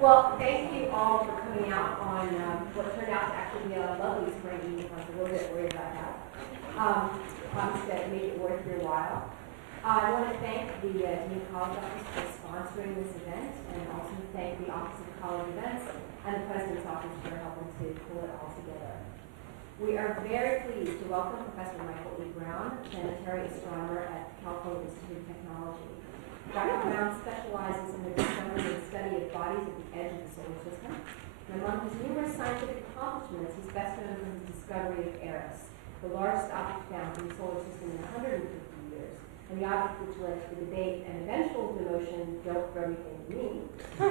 Well, thank you all for coming out on what turned out to actually be a lovely spring evening. I was a little bit worried about that. Obviously, that made it worth your while. I want to thank the Dean College Office for sponsoring this event, and also thank the Office of College Events and the President's Office for helping to pull it all together. We are very pleased to welcome Professor Michael E. Brown, planetary astronomer at the California Institute of Technology. Dr. Brown specializes in the discovery and study of bodies at the edge of the solar system. And among his numerous scientific accomplishments, he's best known for his discovery of Eris, the largest object found in the solar system in 150 years, and the object which led to the debate and eventual demotion, don't throw anything to me, from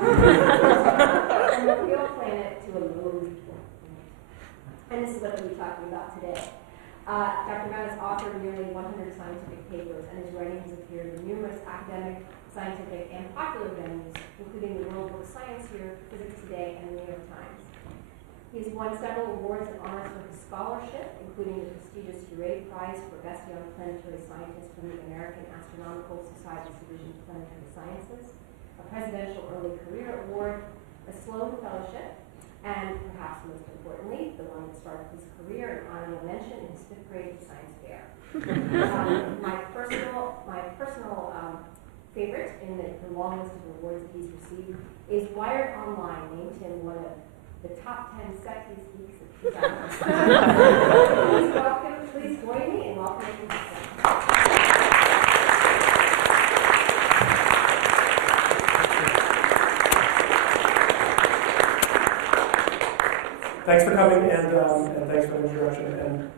a real planet to a lowly planet. And this is what we'll be talking about today. Dr. Brown has authored nearly 100 scientific papers, and his writings appeared in numerous academic, scientific, and popular venues, including the World Book Science here, Physics Today, and the New York Times. He's won several awards and honors for his scholarship, including the prestigious Eris Prize for Best Young Planetary Scientist from the American Astronomical Society's Division of Planetary Sciences, a Presidential Early Career Award, a Sloan Fellowship, and perhaps most importantly, the one that started his career, an honorable mention in his 5th grade science fair. My personal favorite in the long list of awards that he's received is Wired Online named him one of the top 10 sexiest geeks of 2000. Please join me in welcoming him. Thanks for coming, and thanks for the introduction. And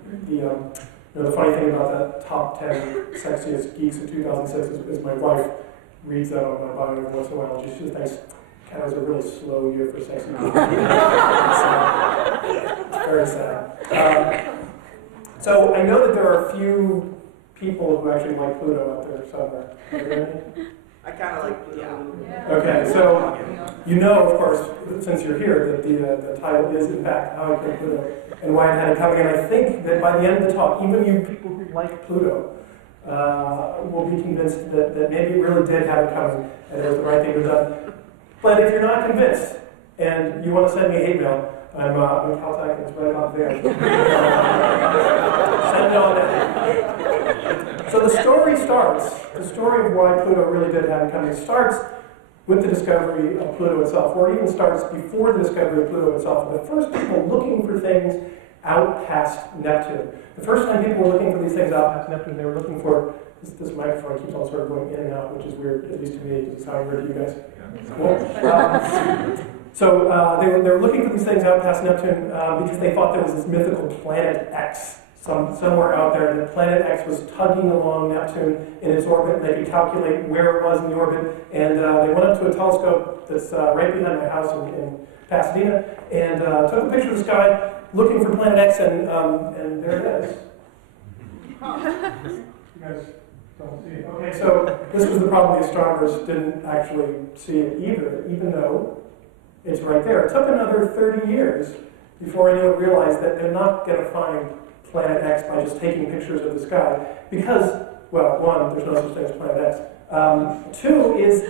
the funny thing about that top 10 sexiest geeks of 2006 is my wife reads that on my bio every once in a while. She just thinks, "Kind of was a really slow year for sexy geeks." It's very sad. So I know that there are a few people who actually like Pluto out there somewhere. Are there any? I kind of like Pluto. Yeah. Okay, so you know, of course, since you're here, that the title is, in fact, How I Killed Pluto and Why It Had It Coming. And I think that by the end of the talk, even you people who like Pluto will be convinced that maybe it really did have it coming and it was the right thing to do. But if you're not convinced and you want to send me hate mail, I'm Caltech, and it's right out there. Send it on in. So the story of why Pluto really did have it coming starts with the discovery of Pluto itself, or it even starts before the discovery of Pluto itself. The first people looking for things out past Neptune. The first time people were looking for these things out past Neptune, they were looking for, this microphone keeps on sort of going in and out, which is weird, at least to me, because it's sounding weird to you guys. Cool. So they were looking for these things out past Neptune because they thought there was this mythical planet X somewhere out there, and planet X was tugging along Neptune in its orbit, and they could calculate where it was in the orbit, and they went up to a telescope that's right behind my house in Pasadena, and took a picture of the sky looking for planet X, and there it is. You guys don't see it. Okay, so this was the problem. The astronomers didn't actually see it either, even though it's right there. It took another 30 years before anyone realized that they're not going to find planet X by just taking pictures of the sky, because, well, one, there's no such thing as planet X. Two is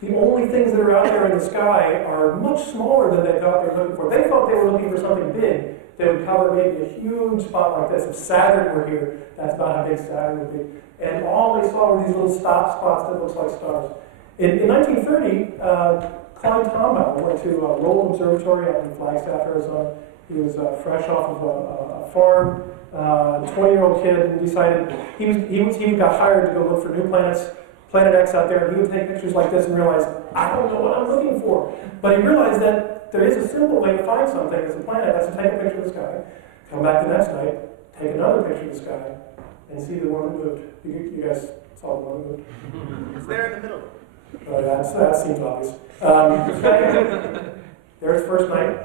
the only things that are out there in the sky are much smaller than they thought they were looking for. They thought they were looking for something big that would cover maybe a huge spot like this. If Saturn were here, that's not how big Saturn would be. And all they saw were these little stop spots that looked like stars. In 1930, Clyde Tombaugh went to Lowell Observatory out in Flagstaff, Arizona. He was fresh off of a farm, 20-year-old kid, and decided he got hired to go look for new planets, planet X out there, and he would take pictures like this and realize, I don't know what I'm looking for. But he realized that there is a simple way to find something as a planet. That's to take a picture of the sky, come back the next night, take another picture of the sky, and see the one that moved. You guys saw the one that moved? It's there in the middle. That seems obvious. There's the first night.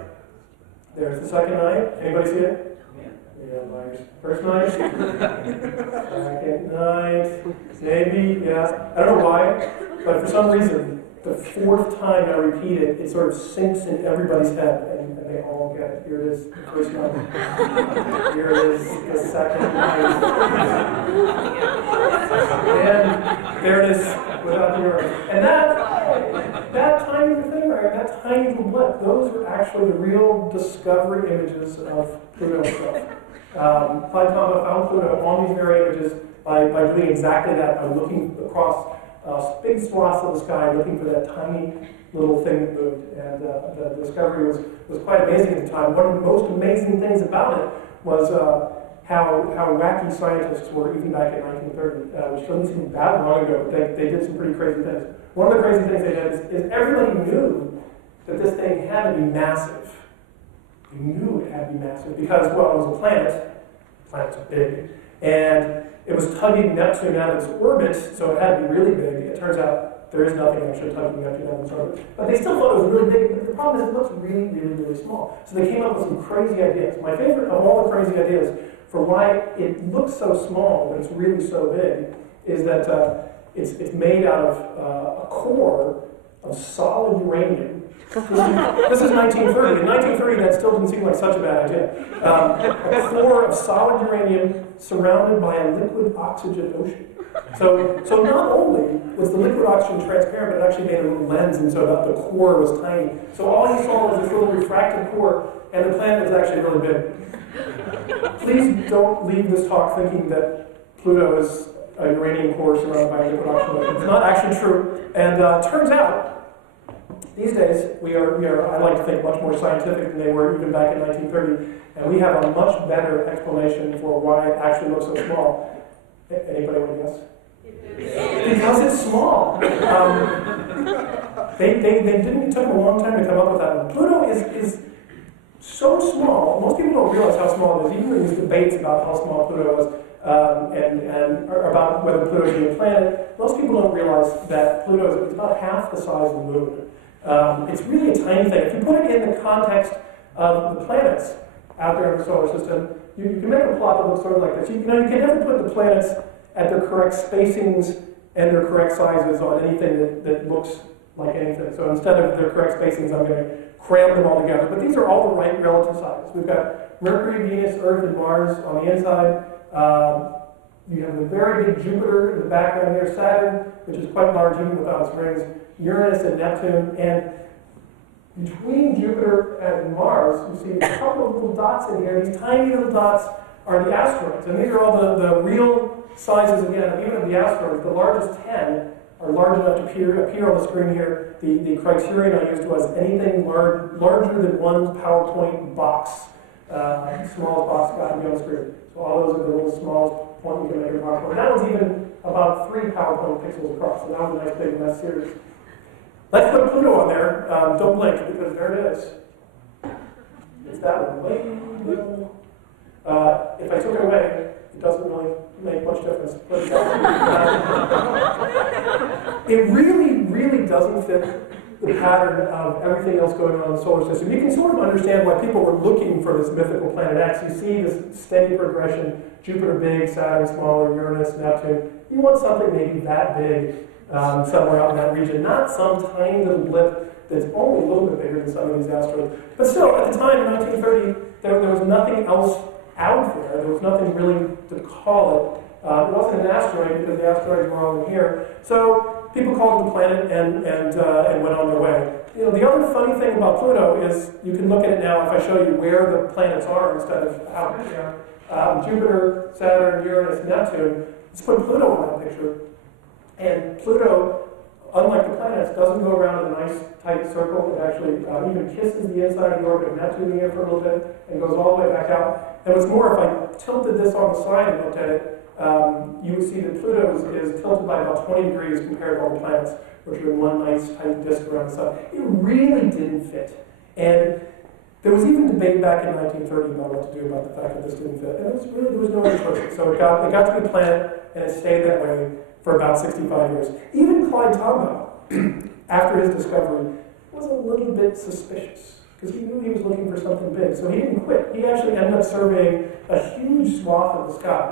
There's the second night. Anybody see it? Yeah, liars. First night. Second night. Maybe, yeah. I don't know why, but for some reason, the fourth time I repeat it, it sort of sinks in everybody's head, and they all get it. Here it is, the first night. Here it is, the second night. And there it is, without the earth. And tiny little blip. Those are actually the real discovery images of Pluto itself. Clyde Tombaugh found Pluto on these very images by doing exactly that, by looking across big swaths of the sky, looking for that tiny little thing that moved. And the discovery was quite amazing at the time. One of the most amazing things about it was how wacky scientists were even back in 1930, which doesn't seem that long ago, but they did some pretty crazy things. One of the crazy things they did is everybody knew that this thing had to be massive. They knew it had to be massive because, well, it was a planet. Planets are big. And it was tugging Neptune out of its orbit, so it had to be really big. It turns out there is nothing actually tugging Neptune out of its orbit. But they still thought it was really big, but the problem is it looks really, really, really small. So they came up with some crazy ideas. My favorite of all the crazy ideas for why it looks so small, but it's really so big, is that it's made out of a core of solid uranium. This is 1930. In 1930, that still didn't seem like such a bad idea. A core of solid uranium surrounded by a liquid oxygen ocean. So not only was the liquid oxygen transparent, but it actually made a little lens, and so the core was tiny. So all you saw was this little refracted core, and the planet was actually really big. Please don't leave this talk thinking that Pluto is a uranium core surrounded by a liquid oxygen. It's not actually true. And it turns out, these days, we are, I like to think, much more scientific than they were even back in 1930, and we have a much better explanation for why it actually looks so small. Anybody want to guess? Because it's small. It took a long time to come up with that one. Pluto is so small. Most people don't realize how small it is. Even in these debates about how small Pluto is, or about whether Pluto should be a planet, most people don't realize that Pluto is about half the size of the moon. It's really a tiny thing. If you put it in the context of the planets out there in the solar system, you can make a plot that looks sort of like this. You can never put the planets at their correct spacings and their correct sizes on anything that looks like anything. So instead of their correct spacings, I'm going to cram them all together. But these are all the right relative sizes. We've got Mercury, Venus, Earth, and Mars on the inside. You have a very big Jupiter in the background here, Saturn, which is quite large even without its rings, Uranus and Neptune, and between Jupiter and Mars, you see a couple of little dots in here. These tiny little dots are the asteroids, and these are all the real sizes, again, even of the asteroids. The largest 10 are large enough to appear on the screen here. The criterion I used was anything larger than one PowerPoint box. Smallest box got to be on the screen. So all those are the little smallest point you can make in PowerPoint. That was even about 3 PowerPoint pixels across, so that was a nice big mess series. Let's put Pluto on there. Don't blink, because there it is. It's that one. If I took it away, it doesn't really make much difference. But, it really, really doesn't fit the pattern of everything else going on in the solar system. You can sort of understand why people were looking for this mythical planet X. You see this steady progression, Jupiter big, Saturn smaller, Uranus, Neptune. You want something maybe that big somewhere out in that region, not some tiny little blip that's only a little bit bigger than some of these asteroids. But still, at the time, in 1930, there was nothing else out there. There was nothing really to call it. It wasn't an asteroid because the asteroids were all in here. So people called it a planet and went on their way. You know, the other funny thing about Pluto is you can look at it now if I show you where the planets are instead of out there. Jupiter, Saturn, Uranus, Neptune. Let's put Pluto on that picture. And Pluto, unlike the planets, doesn't go around in a nice tight circle. It actually even kisses the inside of the orbit of Neptune here for a little bit and goes all the way back out. And what's more, if I tilted this on the side and looked at it, you would see that Pluto is tilted by about 20 degrees compared to all the planets, which are in one nice tight disk around the sun. It really didn't fit. And there was even debate back in 1930 about what to do about the fact that this didn't fit. And there was no other choice. So it got to be a planet, and it stayed that way for about 65 years. Even Clyde Tombaugh, after his discovery, was a little bit suspicious because he knew he was looking for something big. So he didn't quit. He actually ended up surveying a huge swath of the sky.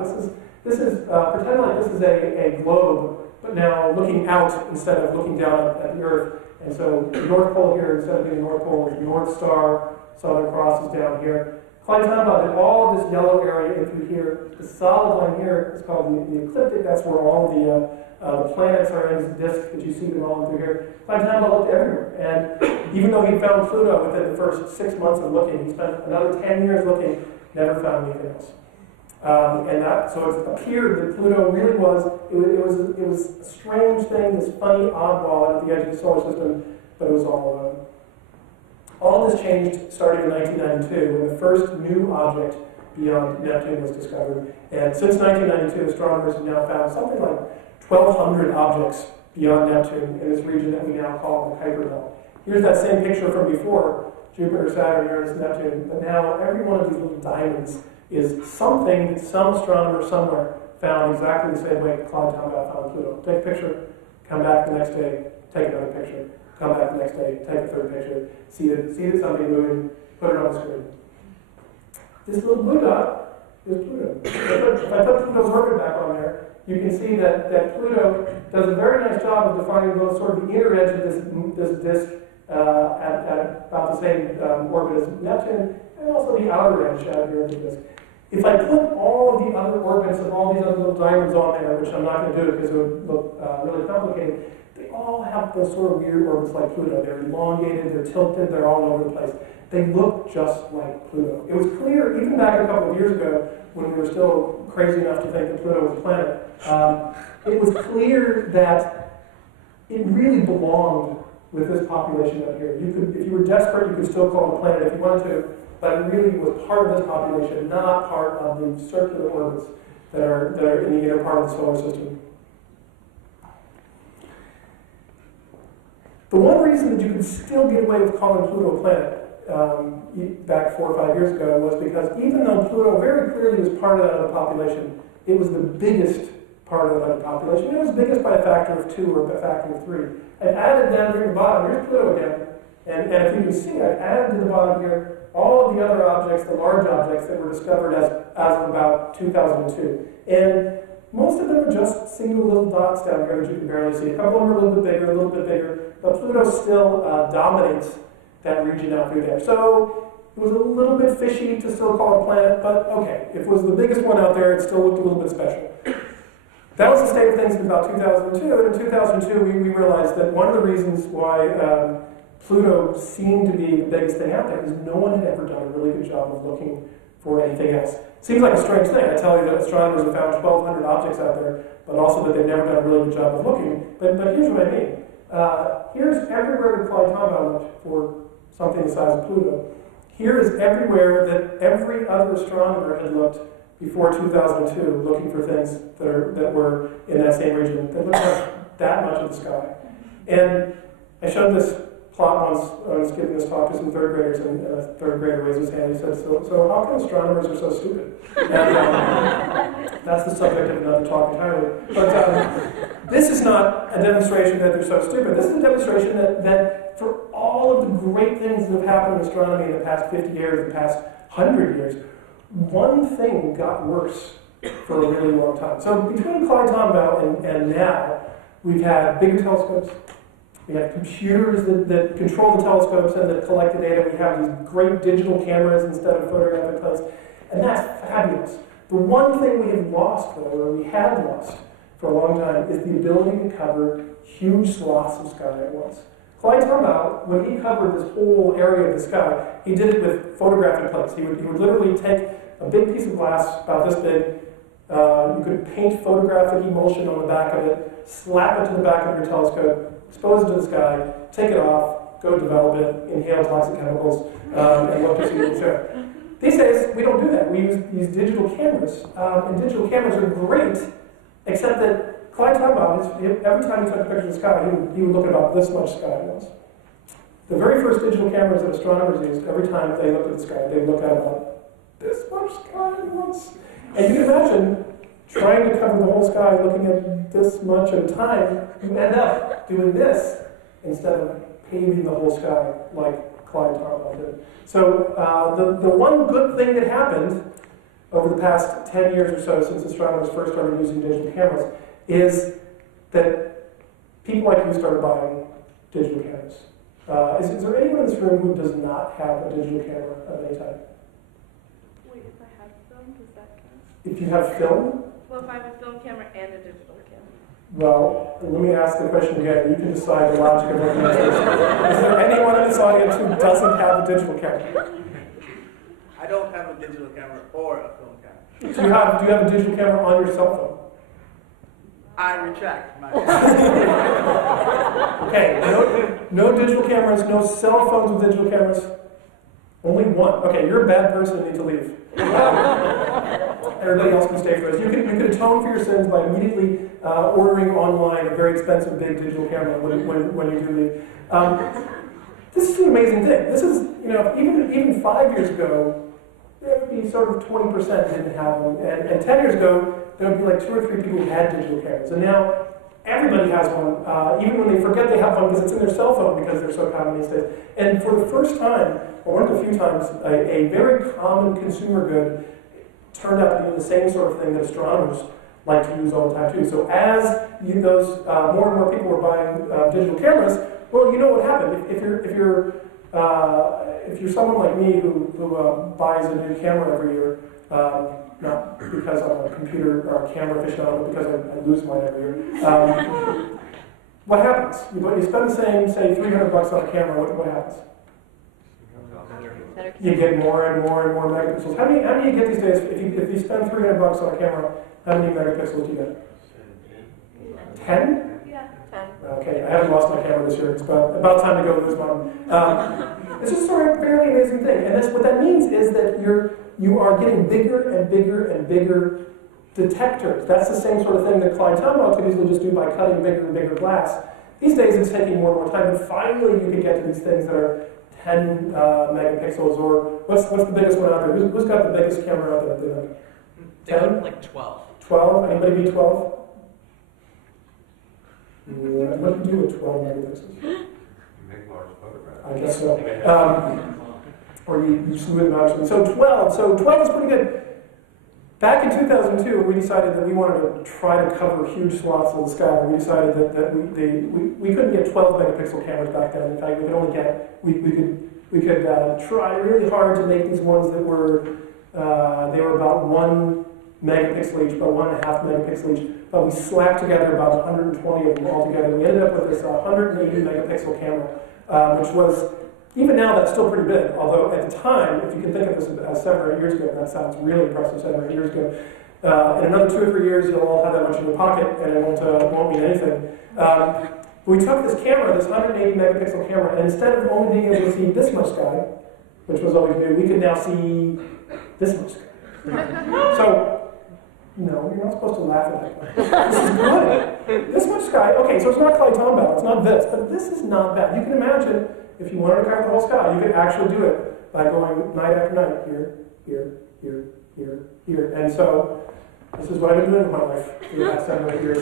This is pretend like this is a globe, but now looking out instead of looking down at the Earth. And so the North Pole here, instead of being the North Pole, is the North Star. Southern Cross is down here. Clyde Tombaugh did all of this yellow area in through here. The solid line here is called the ecliptic. That's where all the planets are in this disk that you see them all in through here. Clyde Tombaugh looked everywhere. And Even though he found Pluto within the first 6 months of looking, he spent another 10 years looking, never found anything else. So it appeared that Pluto really it was a strange thing, this funny oddball at the edge of the solar system, but it was all alone. All this changed starting in 1992 when the first new object beyond Neptune was discovered. And since 1992, astronomers have now found something like 1,200 objects beyond Neptune in this region that we now call the Kuiper Belt. Here's that same picture from before, Jupiter, Saturn, Uranus, Neptune, but now every one of these little diamonds is something that some astronomer somewhere found exactly the same way Clyde Tombaugh found Pluto. Take a picture, come back the next day, take another picture, come back the next day, take a third picture, see that something moving, put it on the screen. This little blue dot is Pluto. If I put Pluto's orbit back on there, you can see that Pluto does a very nice job of defining both sort of the inner edge of this disk at about the same orbit as Neptune, and also the outer edge out here of the disk. If I put all of the other orbits of all these other little diamonds on there, which I'm not going to do because it would look really complicated, they all have those sort of weird orbits like Pluto. They're elongated, they're tilted, they're all over the place. They look just like Pluto. It was clear, even back a couple of years ago, when we were still crazy enough to think that Pluto was a planet, it was clear that it really belonged with this population out here. You could, if you were desperate, you could still call it a planet if you wanted to, but it really was part of this population, not part of the circular orbits that are in the inner part of the solar system. The one reason that you could still get away with calling Pluto a planet back 4 or 5 years ago was because even though Pluto very clearly was part of that other population, it was the biggest part of that other population. It was biggest by a factor of 2 or a factor of 3. I've added down here at the bottom, here's Pluto again, and if you can see, I've added to the bottom here all of the other objects, the large objects that were discovered as of about 2002. And most of them are just single little dots down here that you can barely see. A couple of them are a little bit bigger, but Pluto still dominates that region out through there. So it was a little bit fishy to still call it a planet, but okay, if it was the biggest one out there, it still looked a little bit special. That was the state of things in about 2002, and in 2002 we realized that one of the reasons why Pluto seemed to be the biggest thing out there is no one had ever done a really good job of looking for anything else. Seems like a strange thing. I tell you that astronomers have found 1,200 objects out there, but also that they've never done a really good job of looking. But here's what I mean. Here's everywhere that Clyde Tombaugh looked for something the size of Pluto. Here is everywhere that every other astronomer had looked before 2002, looking for things that were in that same region, that looked like that much of the sky. And I showed this plot once when I was giving this talk to some third graders, and a third grader raised his hand. He said, so how come astronomers are so stupid? And that's the subject of another talk entirely. But this is not a demonstration that they're so stupid. This is a demonstration that for all of the great things that have happened in astronomy in the past 50 years, the past 100 years, one thing got worse for a really long time. So between Clyde Tombaugh and now, we've had bigger telescopes. We have computers that control the telescopes and that collect the data. We have these great digital cameras instead of photographic plates. And that's fabulous. The one thing we have lost, though, or we had lost for a long time, is the ability to cover huge swaths of sky at once. Clyde Tombaugh, when he covered this whole area of the sky, he did it with photographic plates. He would literally take a big piece of glass about this big. You could paint photographic emulsion on the back of it, slap it to the back of your telescope, expose it to the sky, take it off, go develop it, inhale toxic chemicals, and look to see what it's there. These days, we don't do that. We use these digital cameras, and digital cameras are great, except that Clyde Tombaugh, every time he took a picture of the sky, he would look at about this much sky at once. The very first digital cameras that astronomers used, every time they looked at the sky, they looked at about this much sky at once. And you can imagine trying to cover the whole sky looking at this much at a time, you end up doing this instead of paving the whole sky like Clyde Tombaugh did. So the one good thing that happened over the past 10 years or so since astronomers first started using digital cameras is that people like you started buying digital cameras. Is there anyone in this room who does not have a digital camera of any type? Wait, if I have film, does that count? If you have film? Well, if I have a film camera and a digital camera. Well, let me ask the question again. You can decide the logic of what the answer is. Is there anyone in this audience who doesn't have a digital camera? I don't have a digital camera or a film camera. Do you have a digital camera on your cell phone? I retract my. Okay, no digital cameras, no cell phones with digital cameras. Only one. Okay, you're a bad person and need to leave. Everybody else can stay for this. You can atone for your sins by immediately ordering online a very expensive big digital camera when you do leave. This is an amazing thing. This is, even 5 years ago, there would be sort of 20% didn't have them. And 10 years ago, there would be like 2 or 3 people who had digital cameras. And now, everybody has one, even when they forget they have one because it's in their cell phone because they're so common these days. And for the first time, or one of the few times, a very common consumer good turned out to be the same sort of thing that astronomers like to use all the time too. So as more and more people were buying digital cameras, well, you know what happened. If you're someone like me who buys a new camera every year, not because I'm a computer or a camera aficionado, but because I lose mine every year. What happens? You spend the same, say, $300 on a camera. What happens? You get more and more and more megapixels. How many you get these days? If you spend $300 on a camera, how many megapixels do you get? 10? Yeah, 10. Okay, I haven't lost my camera this year. It's about time to go lose mine. It's just sort of a fairly amazing thing. And what that means is that you are getting bigger and bigger and bigger detectors. That's the same sort of thing that Clyde Tombaugh could easily just do by cutting bigger and bigger glass. These days it's taking more and more time, but finally you can get to these things that are 10 megapixels, or what's the biggest one out there? Who's got the biggest camera out there? 10? Like 12. 12? Anybody be 12? Yeah, what do you do with 12 megapixels? Make large photographs. I guess so. Or you smooth them out. So 12 is pretty good. Back in 2002, we decided that we wanted to try to cover huge swaths of the sky. We decided that we couldn't get 12 megapixel cameras back then. In fact, we could only get we could try really hard to make these ones that were they were about 1 megapixel each, about 1.5 megapixel each. But we slapped together about 120 of them all together. We ended up with this 180 megapixel camera, which was, even now, that's still pretty big. Although at the time, if you can think of this as 7 or 8 years ago, that sounds really impressive. 7 or 8 years ago. In another 2 or 3 years, you'll all have that much in your pocket, and it won't mean anything. We took this camera, this 180 megapixel camera, and instead of only being able to see this much sky, which was always new, we could now see this much sky. So, no, you're not supposed to laugh at that. This is good. This much sky. Okay, so it's not Clyde Tombaugh, it's not this, but this is not bad. You can imagine, if you wanted to cover the whole sky, you could actually do it by going night after night, here, here, here, here, here. And so, this is what I've been doing with my life for the past 7 or 8 years.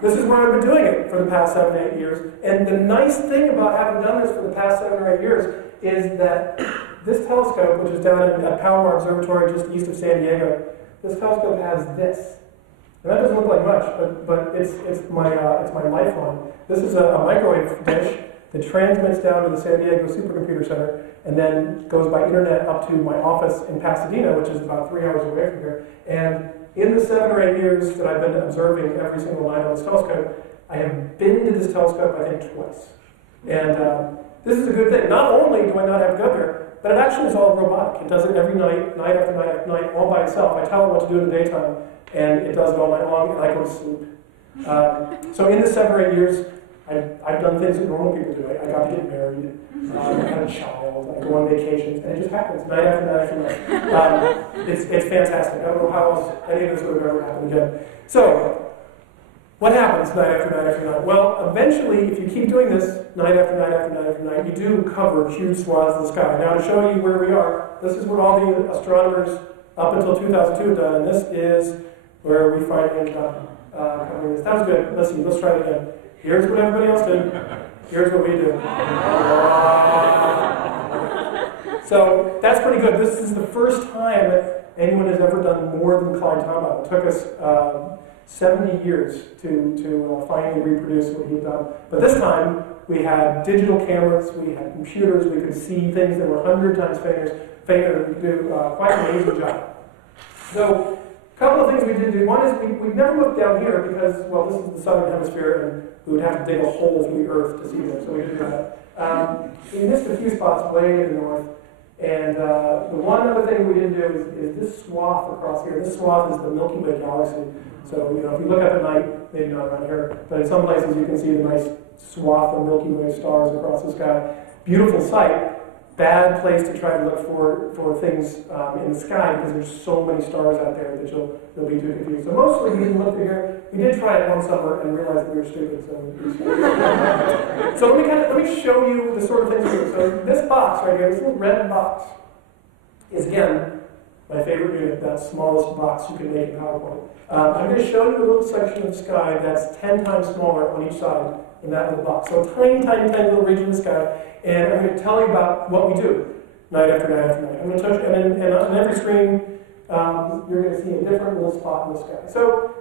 This is where I've been doing it for the past 7 or 8 years. And the nice thing about having done this for the past 7 or 8 years is that this telescope, which is down at Palomar Observatory just east of San Diego, this telescope has this. And that doesn't look like much, but it's my lifeline. This is a microwave dish that transmits down to the San Diego Supercomputer Center and then goes by internet up to my office in Pasadena, which is about 3 hours away from here. And in the 7 or 8 years that I've been observing every single night on this telescope, I have been to this telescope, I think, twice. And this is a good thing. Not only do I not have to go there, but it actually is all robotic. It does it every night, night after night after night, all by itself. I tell it what to do in the daytime, and it does it all night long, and I go to sleep. So in the 7 or 8 years, I've done things that normal people do. I got to get married, I had a child, I go on vacations, and it just happens, night after night after night. It's fantastic. I don't know how else any of this would have ever happened again. So, what happens night after night after night? Well, eventually, if you keep doing this night after night after night after night, you do cover huge swaths of the sky. Now, to show you where we are, this is what all the astronomers up until 2002 have done, and this is where we finally ended up covering this. That was good. Let's see. Let's try it again. Here's what everybody else did. Here's what we did. So that's pretty good. This is the first time anyone has ever done more than Clyde Tombaugh. It took us 70 years to finally reproduce what he'd done. But this time, we had digital cameras, we had computers, we could see things that were 100 times fainter, and do quite an amazing job. So, A couple of things we did do. One is we never looked down here because, well, this is the southern hemisphere, and we would have to dig a hole through the earth to see them, so we didn't do that. We missed a few spots way in the north. And the one other thing we didn't do is this swath across here. This swath is the Milky Way galaxy. So, you know, if you look up at night, maybe not around here, but in some places you can see the nice swath of Milky Way stars across the sky. Beautiful sight. Bad place to try to look for things in the sky because there's so many stars out there that you'll be too confused. So mostly we didn't look through here. We did try it one summer and realized that we were stupid. So let me show you the sort of things we do. So this box right here, this little red box, is again my favorite unit. That smallest box you can make in PowerPoint. I'm going to show you a little section of sky that's 10 times smaller on each side in that little box. So tiny, tiny, tiny little region of the sky. And I'm going to tell you about what we do night after night after night. I'm going to touch, and on every screen, you're going to see a different little spot in the sky. So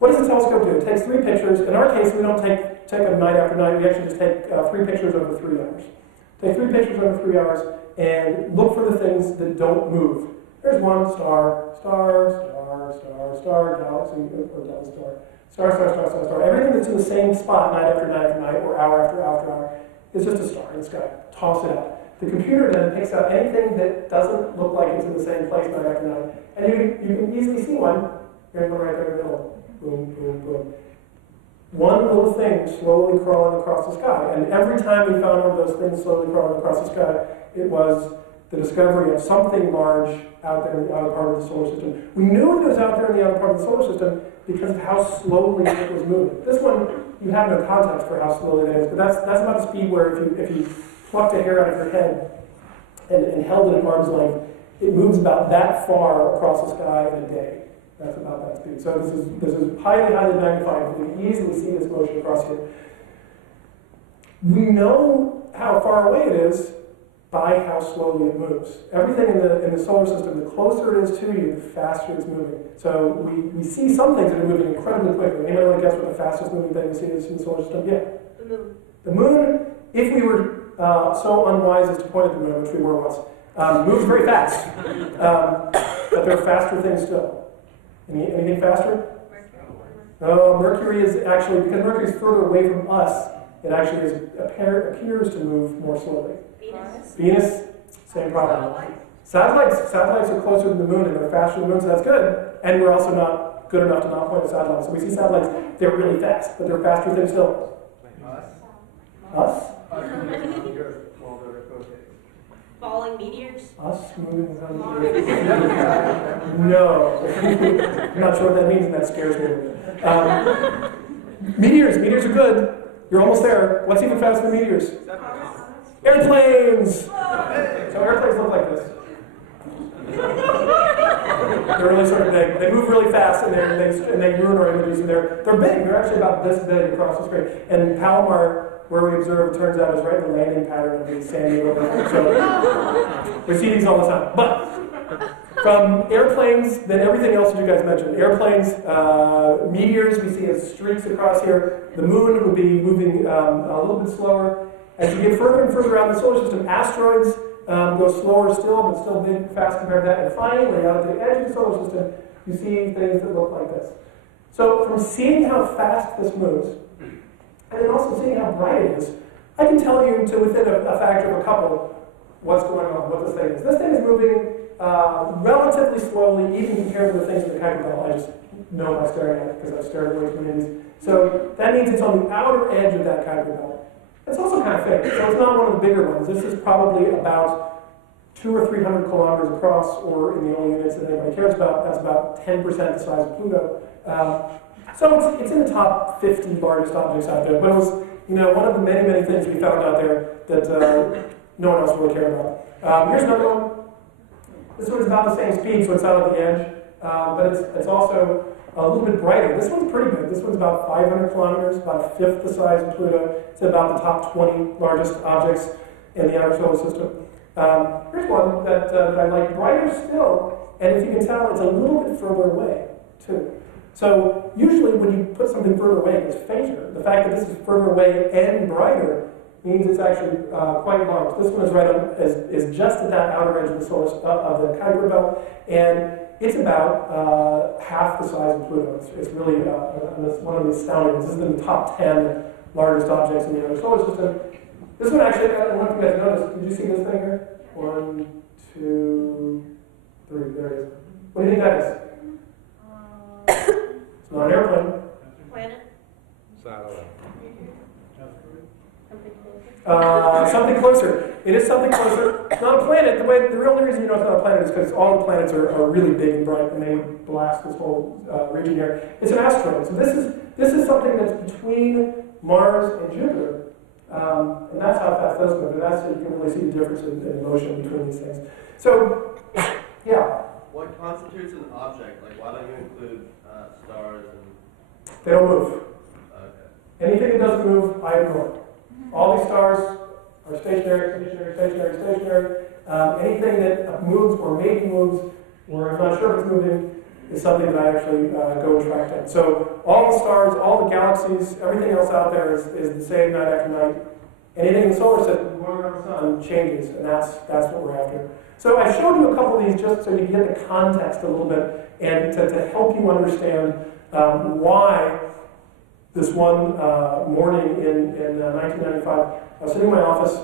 what does the telescope do? It takes 3 pictures. In our case, we don't take them night after night. We actually just take 3 pictures over 3 hours. Take 3 pictures over 3 hours and look for the things that don't move. There's one star, star, star, star, star, galaxy, or double star. Star, star, star, star, star. Everything that's in the same spot night after night after night, or hour after hour after hour, is just a star in the sky. Toss it out. The computer then picks out anything that doesn't look like it's in the same place night after night. And you can easily see one. Here's one right there in the middle. Boom, boom, boom. One little thing slowly crawling across the sky. And every time we found one of those things slowly crawling across the sky, it was the discovery of something large out there in the outer part of the solar system. We knew it was out there in the outer part of the solar system because of how slowly it was moving. This one, you have no context for how slowly that is, but that's about the speed where if you plucked a hair out of your head and held it at arm's length, it moves about that far across the sky in a day. That's about that speed. So this is highly, highly magnified. We can easily see this motion across here. We know how far away it is by how slowly it moves. Everything in the solar system, the closer it is to you, the faster it's moving. So we see some things that are moving incredibly quickly. Anybody want to guess what the fastest moving thing we see is in the solar system? Yeah. The moon. The moon, if we were so unwise as to point at the moon, which we were once, moves very fast. But there are faster things still. Anything faster? No, Mercury is actually, because Mercury is further away from us, it actually appears to move more slowly. Venus, same problem. Satellites are closer to the moon and they're faster than the moon, so that's good. And we're also not good enough to not point at satellites. So we see satellites, they're really fast, but they're faster than still. Us? Falling meteors? Us moving around the earth? No. I'm not sure what that means, and that scares me. Meteors are good. You're almost there. What's even faster than meteors? Airplanes! So airplanes look like this. They're really sort of big. They move really fast, and they ruin our images. And they're big. They're actually about this big across the screen. And Palomar, where we observe, turns out is right in the landing pattern of the San Diego. So we see these all the time. But from airplanes, then everything else that you guys mentioned. Airplanes, meteors, we see as streaks across here. The moon would be moving a little bit slower. As you get further and further out in the solar system, asteroids go slower still, but still big, fast compared to that. And finally, out at the edge of the solar system, you see things that look like this. So from seeing how fast this moves, and then also seeing how bright it is, I can tell you to within a factor of a couple what's going on, what this thing is. This thing is moving relatively slowly, even compared to the things in the Kuiper Belt. I just know by staring at it because I've stared away from these. So that means it's on the outer edge of that Kuiper Belt. It's also kind of thick, so it's not one of the bigger ones. This is probably about 200 or 300 kilometers across, or in the only units that anybody cares about, that's about 10% the size of Pluto. So it's in the top 50 largest objects out there, but it was, one of the many, many things we found out there that no one else really cared about. Here's another one. This one's about the same speed, so it's out on the edge, but it's also a little bit brighter. This one's pretty big. This one's about 500 kilometers, about a fifth the size of Pluto. It's about the top 20 largest objects in the outer solar system. Here's one that I like, brighter still, and if you can tell, it's a little bit further away, too. So usually when you put something further away, it's fainter. The fact that this is further away and brighter means it's actually quite large. This one is right up, is just at that outer edge of the solar of the Kuiper Belt, and it's about half the size of Pluto. It's really one of the astounding ones. This is in the top 10 largest objects in the other solar system. This one actually, I don't know if you guys noticed. Did you see this thing here? 1, 2, 3. There it is. What do you think that is? It's not an airplane. Planet? Satellite. Something closer. It is something closer. It's not a planet. The real reason you know it's not a planet is because all the planets are really big and bright, and they would blast this whole region here. It's an asteroid. So this is something that's between Mars and Jupiter, and that's how fast those move. And that's you can really see the difference in motion between these things. So, yeah. What constitutes an object? Like, why don't you include stars and? They don't move. Okay. Anything that doesn't move, I ignore. All these stars are stationary. Anything that moves or maybe moves, or I'm not sure if it's moving, is something that I actually go and track down. So all the stars, all the galaxies, everything else out there is the same night after night. Anything in the solar system going around the sun changes, and that's what we're after. So I showed you a couple of these just so you get the context a little bit, and to help you understand why this one morning in 1995, I was sitting in my office,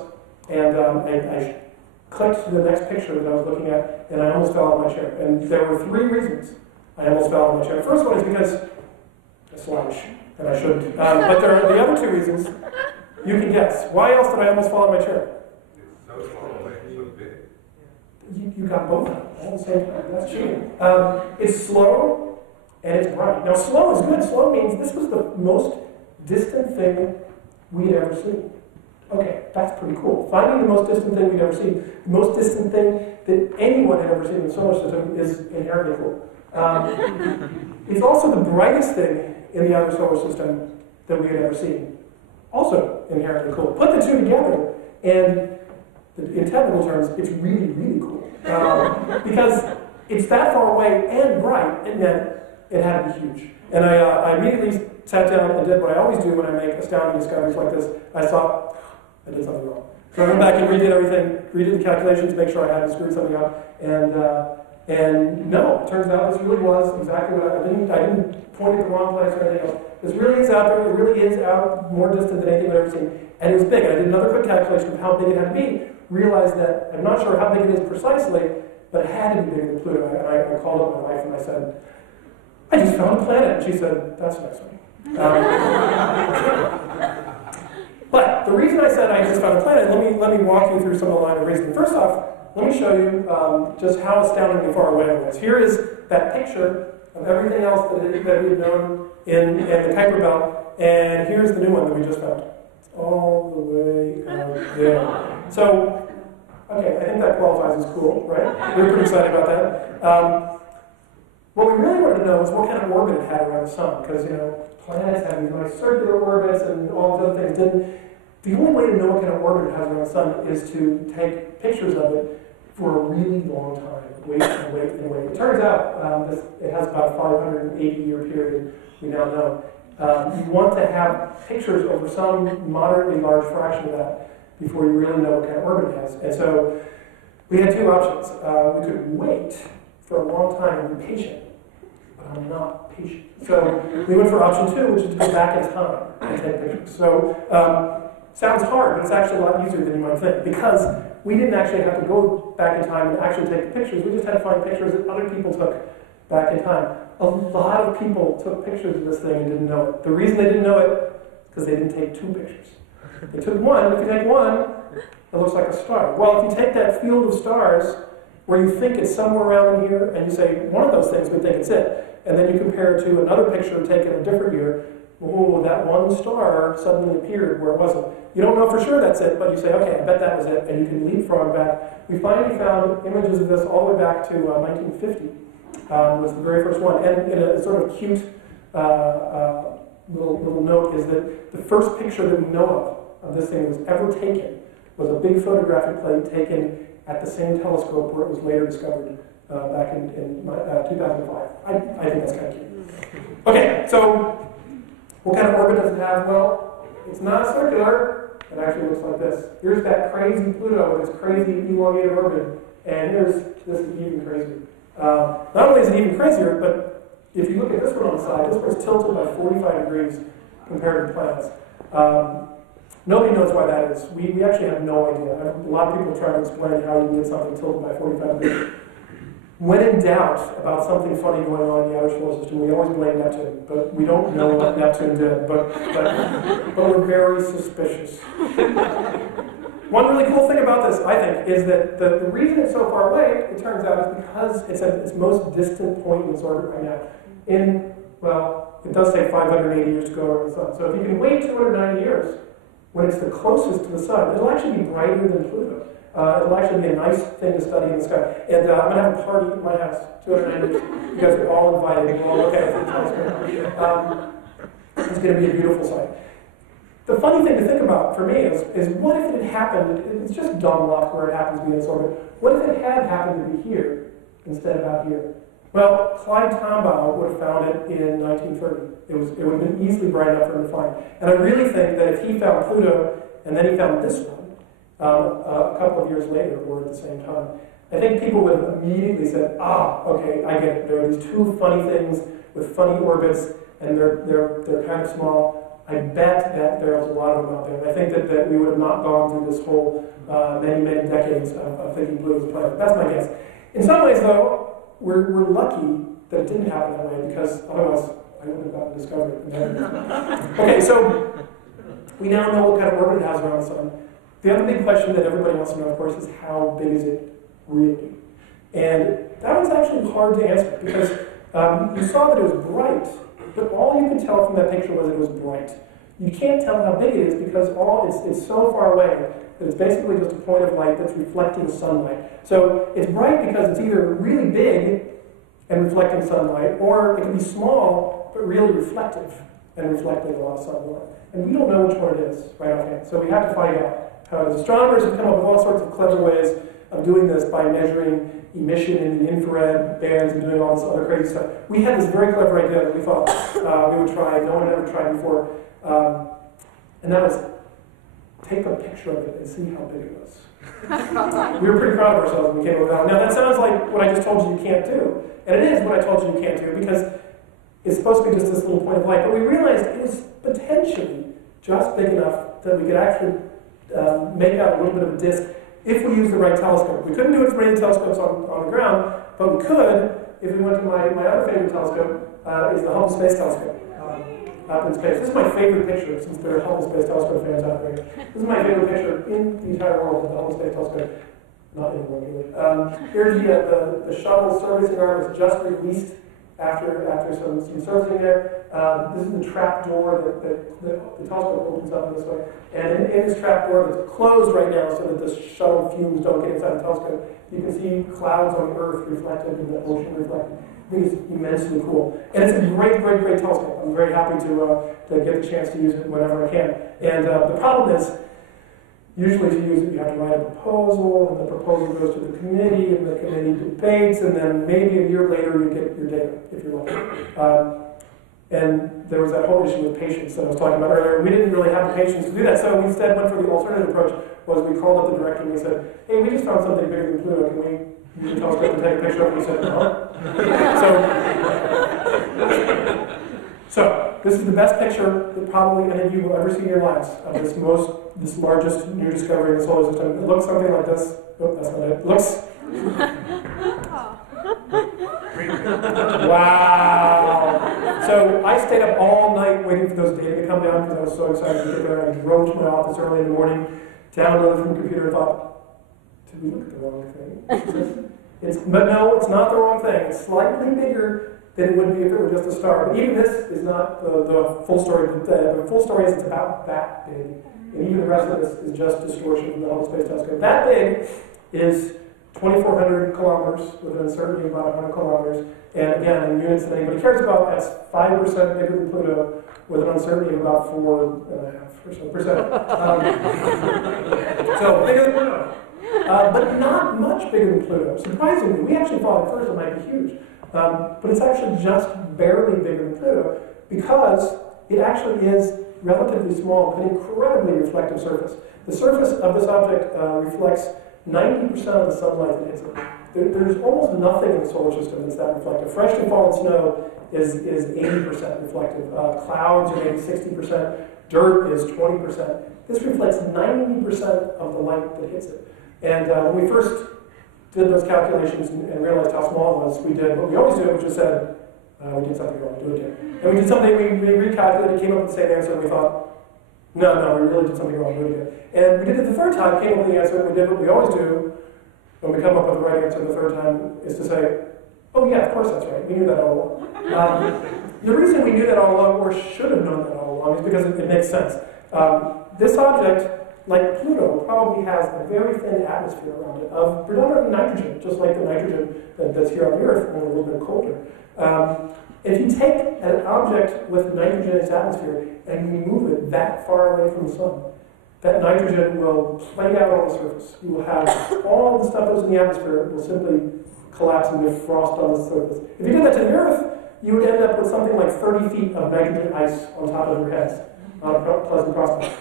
and I clicked to the next picture that I was looking at, and I almost fell out of my chair. And there were 3 reasons I almost fell out of my chair. The first one is because I slouch, and I shouldn't. But there are the other 2 reasons. You can guess. Why else did I almost fall out of my chair? It's so small, like so big. You got both of them all at the same time. That's cheating. It's slow, and it's bright. Now, slow is good. Slow means this was the most distant thing we had ever seen. Okay, that's pretty cool. Finding the most distant thing we'd ever seen, the most distant thing that anyone had ever seen in the solar system is inherently cool. It's also the brightest thing in the outer solar system that we had ever seen. Also inherently cool. Put the 2 together, and in technical terms, it's really, really cool. Because it's that far away and bright, and then it had to be huge. And I immediately sat down and did what I always do when I make astounding discoveries like this. I thought, I did something wrong. So I went back and redid everything, redid the calculations to make sure I hadn't screwed something up. And no, it turns out this really was exactly what I didn't point at the wrong place or anything else. This really is out there. It really is out more distant than anything I've ever seen. And it was big. And I did another quick calculation of how big it had to be. Realized that I'm not sure how big it is precisely, but it had to be bigger than Pluto. And I called up my wife and I said, I just found a planet. And she said, that's nice of you. But the reason I said I just found a planet, let me walk you through some of the line of reasoning. First off, let me show you just how astoundingly far away it was. Here is that picture of everything else that we had known in the Kuiper Belt, and here's the new one that we just found. It's all the way out there. So, okay, I think that qualifies as cool, right? We were pretty excited about that. What we really wanted to know was what kind of orbit it had around the sun, because, planets have these nice circular orbits and all these other things didn't. The only way to know what kind of orbit it has around the sun is to take pictures of it for a really long time. Wait and wait and wait. It turns out it has about a 580-year period, we now know. You want to have pictures over some moderately large fraction of that before you really know what kind of orbit it has. And so we had 2 options. We could wait for a long time and be patient, but I'm not patient. So we went for option 2, which is to go back in time and take pictures. So sounds hard, but it's actually a lot easier than you might think, because we didn't actually have to go back in time and actually take the pictures. We just had to find pictures that other people took back in time. A lot of people took pictures of this thing and didn't know it. The reason they didn't know it is because they didn't take 2 pictures. They took one. If you take one, it looks like a star. Well, if you take that field of stars where you think it's somewhere around here, and you say, one of those things, we think it's it, and then you compare it to another picture taken a different year, oh, that one star suddenly appeared where it wasn't. You don't know for sure that's it, but you say, okay, I bet that was it, and you can leapfrog back. We finally found images of this all the way back to 1950. Was the very first one. And in a sort of cute little note is that the first picture that we know of this thing that was ever taken was a big photographic plate taken at the same telescope where it was later discovered back in 2005. I think that's kind of cute. Okay, so what kind of orbit does it have? Well, it's not circular. It actually looks like this. Here's that crazy Pluto with its crazy elongated orbit, and here's this is even crazier. Not only is it even crazier, but if you look at this one on the side, this one's tilted by 45 degrees compared to planets. Nobody knows why that is. We actually have no idea. A lot of people try to explain how you can get something tilted by 45 degrees. When in doubt about something funny going on in the outer solar system, we always blame Neptune, but we don't know what Neptune did, but we're very suspicious. One really cool thing about this, I think, is that the reason it's so far away, it turns out, is because it's at its most distant point in its orbit right now. Well, it does take 580 years to go around the sun. So if you can wait 290 years, when it's the closest to the sun, it'll actually be brighter than Pluto. It'll actually be a nice thing to study in the sky. And I'm going to have a party at my house, 290 years. You guys are all invited. We'll all look at it through the telescope. It's going to be a beautiful sight. The funny thing to think about for me is what if it had happened, it's just dumb luck where it happens to be in its orbit, what if it had happened to be here instead of out here? Well, Clyde Tombaugh would have found it in 1930. It would have been easily bright enough for him to find. And I really think that if he found Pluto and then he found this one a couple of years later or at the same time, I think people would have immediately said, okay, I get it. There are these two funny things with funny orbits and they're kind of small. I bet that there's a lot of them out there. And I think that we would have not gone through this whole many decades of thinking Pluto was a planet. That's my guess. In some ways, though, we're lucky that it didn't happen that way, because otherwise I wouldn't have gotten discovered. Okay, so we now know what kind of orbit it has around the sun. The other big question that everybody wants to know, of course, is how big is it really? And that was actually hard to answer, because you saw that it was bright, but all you could tell from that picture was that it was bright. You can't tell how big it is because it's so far away that it's basically just a point of light that's reflecting sunlight. So it's bright because it's either really big and reflecting sunlight, or it can be small but really reflective and reflecting a lot of sunlight. And we don't know which one it is right offhand, so we have to find out how it is. Astronomers have come up with all sorts of clever ways of doing this by measuring emission in the infrared bands and doing all this other crazy stuff. We had this very clever idea that we thought we would try, no one had ever tried before, and that was take a picture of it and see how big it was. We were pretty proud of ourselves when we came up with that. Now that sounds like what I just told you can't do, and it is what I told you can't do, because it's supposed to be just this little point of light, but we realized it was potentially just big enough that we could actually make out a little bit of a disk if we use the right telescope. We couldn't do it with radio telescopes on the ground, but we could if we went to my other favorite telescope, is the Hubble Space Telescope up in space. This is my favorite picture, since there are Hubble Space Telescope fans out there. This is my favorite picture in the entire world of the Hubble Space Telescope. Not in the world, really. Here's the shuttle servicing arm is just released after some servicing there. This is the trap door that the telescope opens up in this way. And in this trap door that's closed right now so that the shuttle fumes don't get inside the telescope, you can see clouds on the Earth reflected and the ocean reflected. I think it's immensely cool. And it's a great telescope. I'm very happy to get the chance to use it whenever I can. And the problem is, usually to use it, you have to write a proposal, and the proposal goes to the committee, and the committee debates, and then maybe a year later you get your data, if you're lucky. And there was that whole issue with patience that I was talking about earlier. We didn't really have the patience to do that, so we instead went for the alternative approach, was we called up the director and we said, hey, we just found something bigger than Pluto, can we use the telescope and take a picture of it? And he said, no. So this is the best picture that probably any of you will ever see in your lives of this largest new discovery in the solar system. It looks something like this. Oh, that's not it. It looks. Wow. So I stayed up all night waiting for those data to come down because I was so excited to get there. I drove to my office early in the morning, downloaded from the computer, and thought, did we look at the wrong thing? But no, it's not the wrong thing. It's slightly bigger than it would be if it were just a star. But even this is not the full story. The full story is it's about that big. And even the rest of this is just distortion from the Hubble Space Telescope. That big is 2,400 kilometers with an uncertainty of about 100 kilometers. And again, in units that anybody cares about, that's 5% bigger than Pluto with an uncertainty of about 4.5%. So bigger than Pluto. But not much bigger than Pluto. Surprisingly, we actually thought at first it might be huge. But it's actually just barely bigger than Pluto because it actually is relatively small but incredibly reflective surface. The surface of this object reflects 90% of the sunlight that hits it. There's almost nothing in the solar system that's that reflective. Freshly fallen snow is 80% reflective. Clouds are maybe 60%. Dirt is 20%. This reflects 90% of the light that hits it. And when we first did those calculations and realized how small it was, we did what we always do, which is said, we did something wrong, do it again. And we did something, we recalculated, came up with the same answer, and we thought, no, we really did something wrong, do it again. And we did it the third time, came up with the answer, and we did what we always do when we come up with the right answer the third time, is to say, oh yeah, of course that's right, we knew that all along. The reason we knew that all along, or should have known that all along, is because it makes sense. This object, like Pluto, probably has a very thin atmosphere around it of predominantly nitrogen, just like the nitrogen that's here on the Earth, only a little bit colder. If you take an object with nitrogen in its atmosphere and you move it that far away from the sun, that nitrogen will plate out on the surface. You will have all the stuff that's in the atmosphere will simply collapse and get frost on the surface. If you did that to the Earth, you would end up with something like 30 feet of nitrogen ice on top of your heads. Not a pleasant prospect.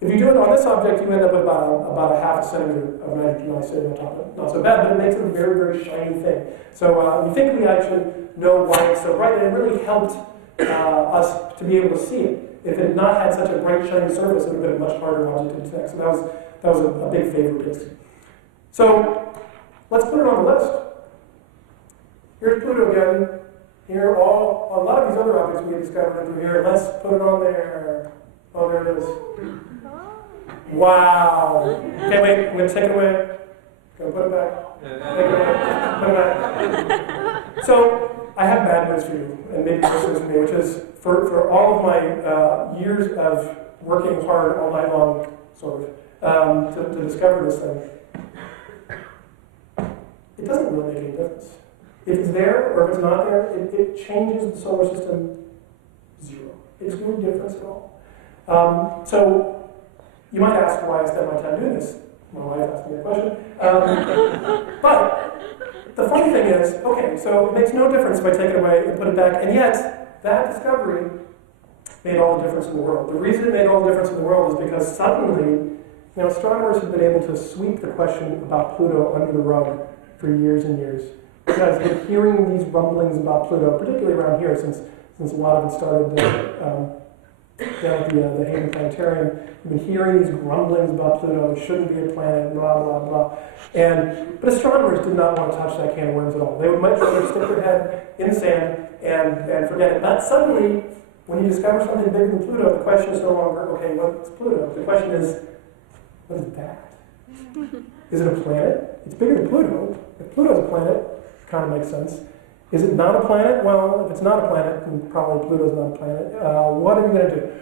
If you do it on this object, you end up with about a half a centimeter of nitrogen ice sitting on top of it. Not so bad, but it makes it a very, very shiny thing. So we think we actually know why it's so bright, and it really helped us to be able to see it. If it had not had such a bright, shiny surface, it would have been a much harder object to detect. So that was a big favor to us. So let's put it on the list. Here's Pluto again. Here are a lot of these other objects we discovered through here. Let's put it on there. Oh, there it is. Wow. Okay, wait, I'm going to take it away. Go put it back. Take it away. Put it back. So, I have bad news for you, and maybe this is for me, which is for all of my years of working hard all night long, sort of, to discover this thing, it doesn't really make any difference. If it's there or if it's not there, it changes the solar system zero. It's no difference at all. So, you might ask why I spend my time doing this. My wife asked me that question. But the funny thing is, okay, so it makes no difference if I take it away and put it back, and yet that discovery made all the difference in the world. The reason it made all the difference in the world is because suddenly, astronomers have been able to sweep the question about Pluto under the rug for years and years. Because they're hearing these rumblings about Pluto, particularly around here, since a lot of it started down at the Haven Planetarium. We've been hearing these grumblings about Pluto, it shouldn't be a planet, blah, blah, blah. But astronomers did not want to touch that can of worms at all. They would much rather stick their head in the sand and forget it. But suddenly, when you discover something bigger than Pluto, the question is no longer, okay, what's Pluto? The question is, what is that? Is it a planet? It's bigger than Pluto. If Pluto's a planet, it kind of makes sense. Is it not a planet? Well, if it's not a planet, then probably Pluto's not a planet. What are we going to do?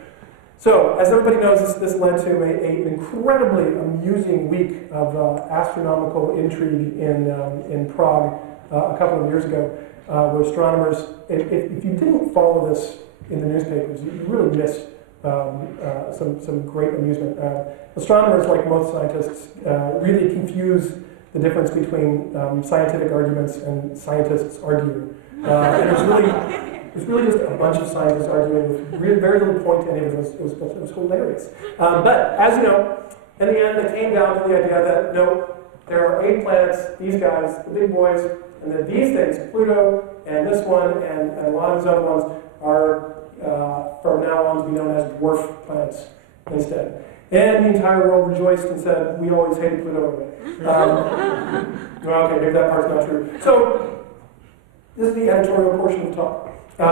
So, as everybody knows, this led to an incredibly amusing week of astronomical intrigue in Prague a couple of years ago, where astronomers, if you didn't follow this in the newspapers, you really missed some great amusement. Astronomers, like most scientists, really confuse the difference between scientific arguments and scientists arguing. And it was really just a bunch of scientists arguing with very little point to any of it. It was hilarious. But as you know, in the end, it came down to the idea that no, there are 8 planets, these guys, the big boys, and that these things, Pluto and this one and a lot of these other ones, are from now on to be known as dwarf planets instead. And the entire world rejoiced and said, we always hated Pluto anyway. Well, okay, maybe that part's not true. So, this is the editorial portion of the talk. A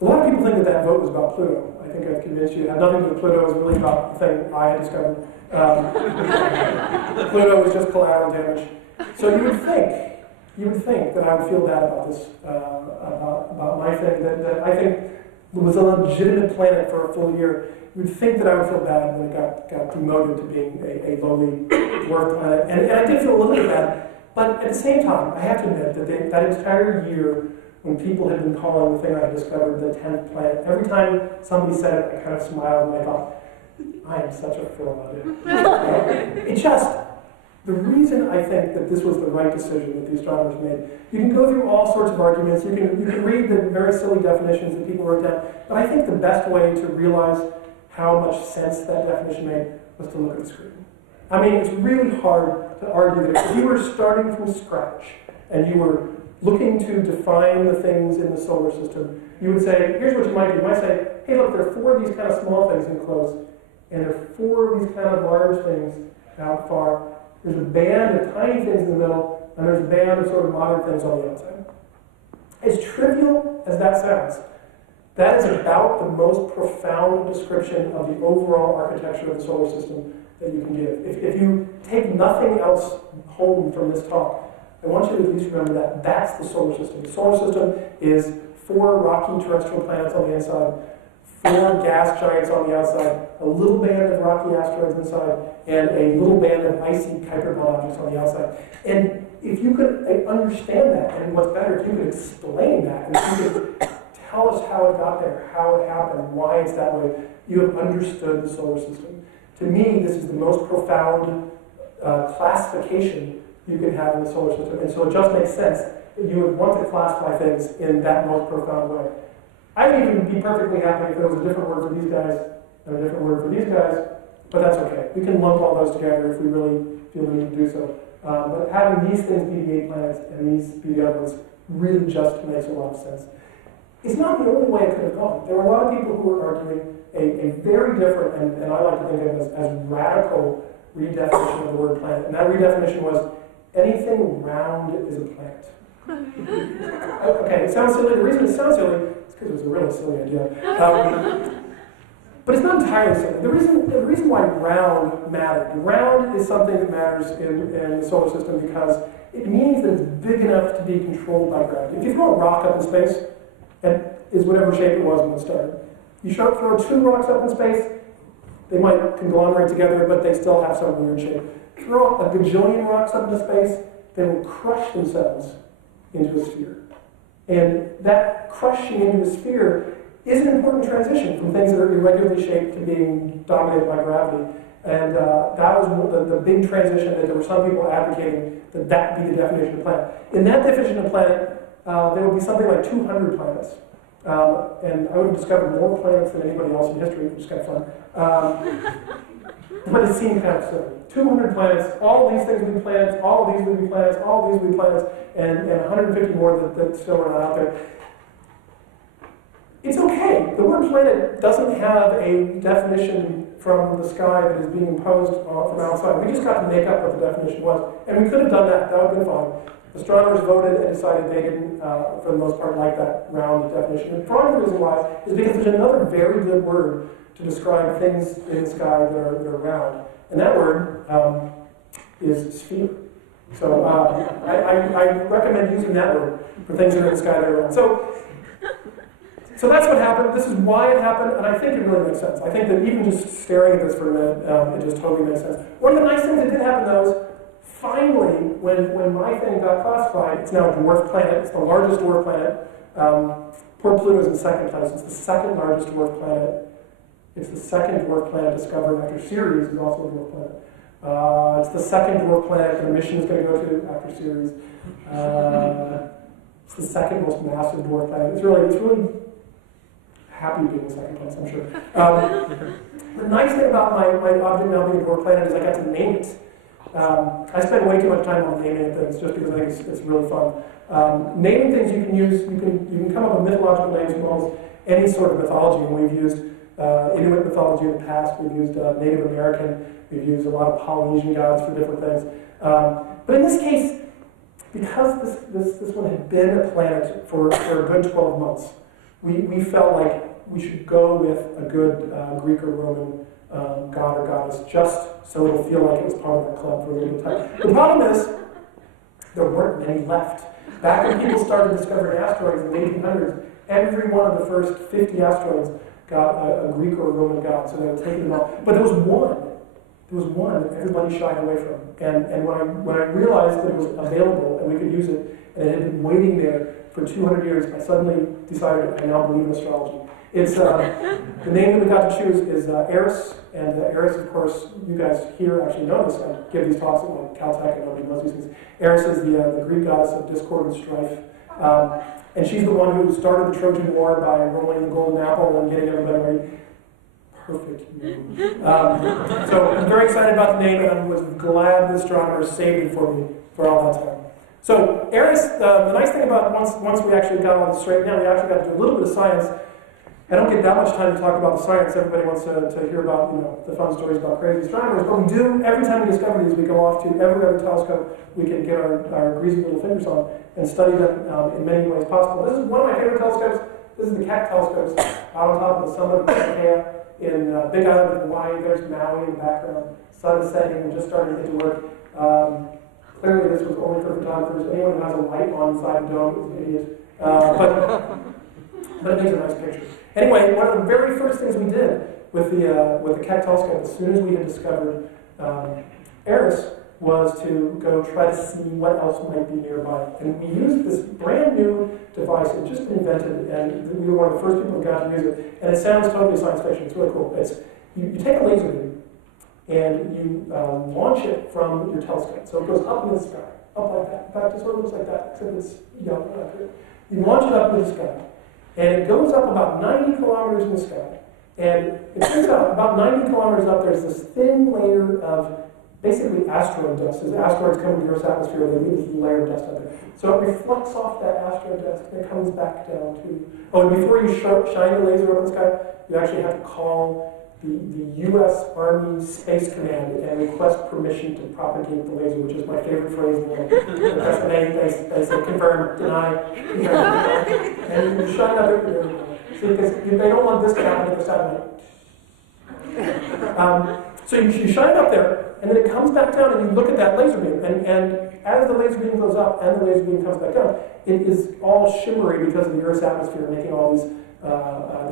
lot of people think that vote was about Pluto. I think I've convinced you. It had nothing to do with Pluto. It was really about the thing I had discovered. Pluto was just collateral damage. So you would think that I would feel bad about this, about my thing, that I think was a legitimate planet for a full year. You would think that I would feel bad when it got demoted to being a lowly dwarf planet. And I did feel a little bit bad. But at the same time, I have to admit that that entire year, when people had been calling the thing I discovered the 10th planet, every time somebody said it, I kind of smiled and I thought, I am such a fool about it. The reason I think that this was the right decision that the astronomers made, you can go through all sorts of arguments, you can read the very silly definitions that people wrote down, but I think the best way to realize how much sense that definition made was to look at the screen. I mean, it's really hard to argue that if you were starting from scratch and you were looking to define the things in the solar system, you would say, here's what you might do. You might say, hey, look, there are 4 of these kind of small things enclosed, and there are 4 of these kind of large things out far. There's a band of tiny things in the middle, and there's a band of sort of modern things on the outside. As trivial as that sounds, that is about the most profound description of the overall architecture of the solar system that you can give. If you take nothing else home from this talk, I want you to at least remember that that's the solar system. The solar system is 4 rocky terrestrial planets on the inside, 4 gas giants on the outside, a little band of rocky asteroids inside, and a little band of icy Kuiper belt objects on the outside. And if you could understand that, and what's better, if you could explain that, and if you could tell us how it got there, how it happened, why it's that way, you have understood the solar system. To me, this is the most profound classification you can have in the solar system. And so it just makes sense that you would want to classify things in that most profound way. I would even be perfectly happy if there was a different word for these guys and a different word for these guys, but that's okay. We can lump all those together if we really feel the need to do so. But having these things be the 8 planets and these be the other ones really just makes a lot of sense. It's not the only way it could have gone. There were a lot of people who were arguing a very different, and I like to think of it as radical redefinition of the word planet. And that redefinition was anything round is a planet. Okay, it sounds silly. The reason it sounds silly is because it was a really silly idea. But it's not entirely silly. The reason why round mattered. Round is something that matters in the solar system because it means that it's big enough to be controlled by gravity. If you throw a rock up in space, and is whatever shape it was when it started. You throw 2 rocks up in space, they might conglomerate together, but they still have some weird shape. Throw a gajillion rocks up into space, they will crush themselves into a sphere. And that crushing into a sphere is an important transition from things that are irregularly shaped to being dominated by gravity. And that was the big transition that there were some people advocating that that be the definition of planet. In that definition of planet, there would be something like 200 planets. And I would have discovered more planets than anybody else in history, which is kind of fun. But it seemed kind of silly. 200 planets, all of these things would be planets, all of these would be planets, all of these would be planets, and 150 more that still are not out there. It's okay. The word planet doesn't have a definition from the sky that is being imposed from outside. We just got to make up what the definition was. And we could have done that. That would have been fine. Astronomers voted and decided they didn't, for the most part, like that round definition. And part of the reason why is because there's another very good word to describe things in the sky that are round. And that word is sphere. So I recommend using that word for things that are in the sky that are round. So that's what happened. This is why it happened, and I think it really makes sense. I think that even just staring at this for a minute, it just totally makes sense. One of the nice things that did happen, though, is finally, when my thing got classified, it's now a dwarf planet. It's the largest dwarf planet. Poor Pluto is in second place. It's the second largest dwarf planet. It's the second dwarf planet discovered after Ceres is also a dwarf planet. It's the second dwarf planet that a mission is going to go to after Ceres. It's the second most massive dwarf planet. It's really happy being in second place, I'm sure. The nice thing about my object now being a dwarf planet is I got to name it. I spend way too much time on naming things just because I think it's really fun. Naming things you can use, you can come up with mythological names from almost any sort of mythology. And we've used Inuit mythology in the past, we've used Native American, we've used a lot of Polynesian gods for different things. But in this case, because this one had been a planet for a good 12 months, we felt like we should go with a good Greek or Roman god or goddess, just so it'll feel like it was part of our club for a little bit of time. The problem is, there weren't many left. Back when people started discovering asteroids in the 1800s, every one of the first 50 asteroids got a Greek or a Roman god, so they were taking them out. But there was one that everybody shied away from. And when I realized that it was available and we could use it, and it had been waiting there for 200 years, I suddenly decided I now believe in astrology. It's the name that we got to choose is Eris, and Eris, of course, you guys here actually know this. I give these talks at like Caltech and nobody knows these things. Eris is the Greek goddess of discord and strife, and she's the one who started the Trojan War by rolling the golden apple and getting everybody ready. perfect moon. So I'm very excited about the name, and I was glad the astronomers saved it for me for all that time. So Eris, the nice thing about once we actually got all this straight now, we actually got to do a little bit of science. I don't get that much time to talk about the science. Everybody wants to hear about the fun stories about crazy astronomers. But we do, every time we discover these, we go off to every other telescope we can get our greasy little fingers on and study them in many ways possible. This is one of my favorite telescopes. This is the CAT telescopes out on top of the summit of Mauna in Big Island of Hawaii. There's Maui in the background. Sun is setting and just starting to get to work. Clearly, this was only for photographers. Anyone who has a light on inside the dome is an idiot. But it makes a nice picture. Anyway, one of the very first things we did with the Keck telescope, as soon as we had discovered Eris, was to go try to see what else might be nearby. And we used this brand new device that had just been invented, and we were one of the first people who got to use it. And it sounds totally science fiction. It's really cool. You take a laser beam, and you launch it from your telescope. So it goes up in the sky, up like that. In fact, it sort of looks like that, except it's yellow up here. You launch it up in the sky, and it goes up about 90 kilometers in the sky. And it turns out about 90 kilometers up, there's this thin layer of basically asteroid dust. As asteroids come into Earth's atmosphere, they leave this layer of dust up there. So it reflects off that asteroid dust, and it comes back down to... Oh, and before you shine the laser up in the sky, you actually have to call the U.S. Army Space Command and request permission to propagate the laser, which is my favorite phrase in the world. That's the name. They say confirm, deny, and you shine up there. See, because they don't want this to happen at the satellite. So you shine up there, and then it comes back down, and you look at that laser beam, and as the laser beam goes up and the laser beam comes back down, it is all shimmery because of the Earth's atmosphere, making all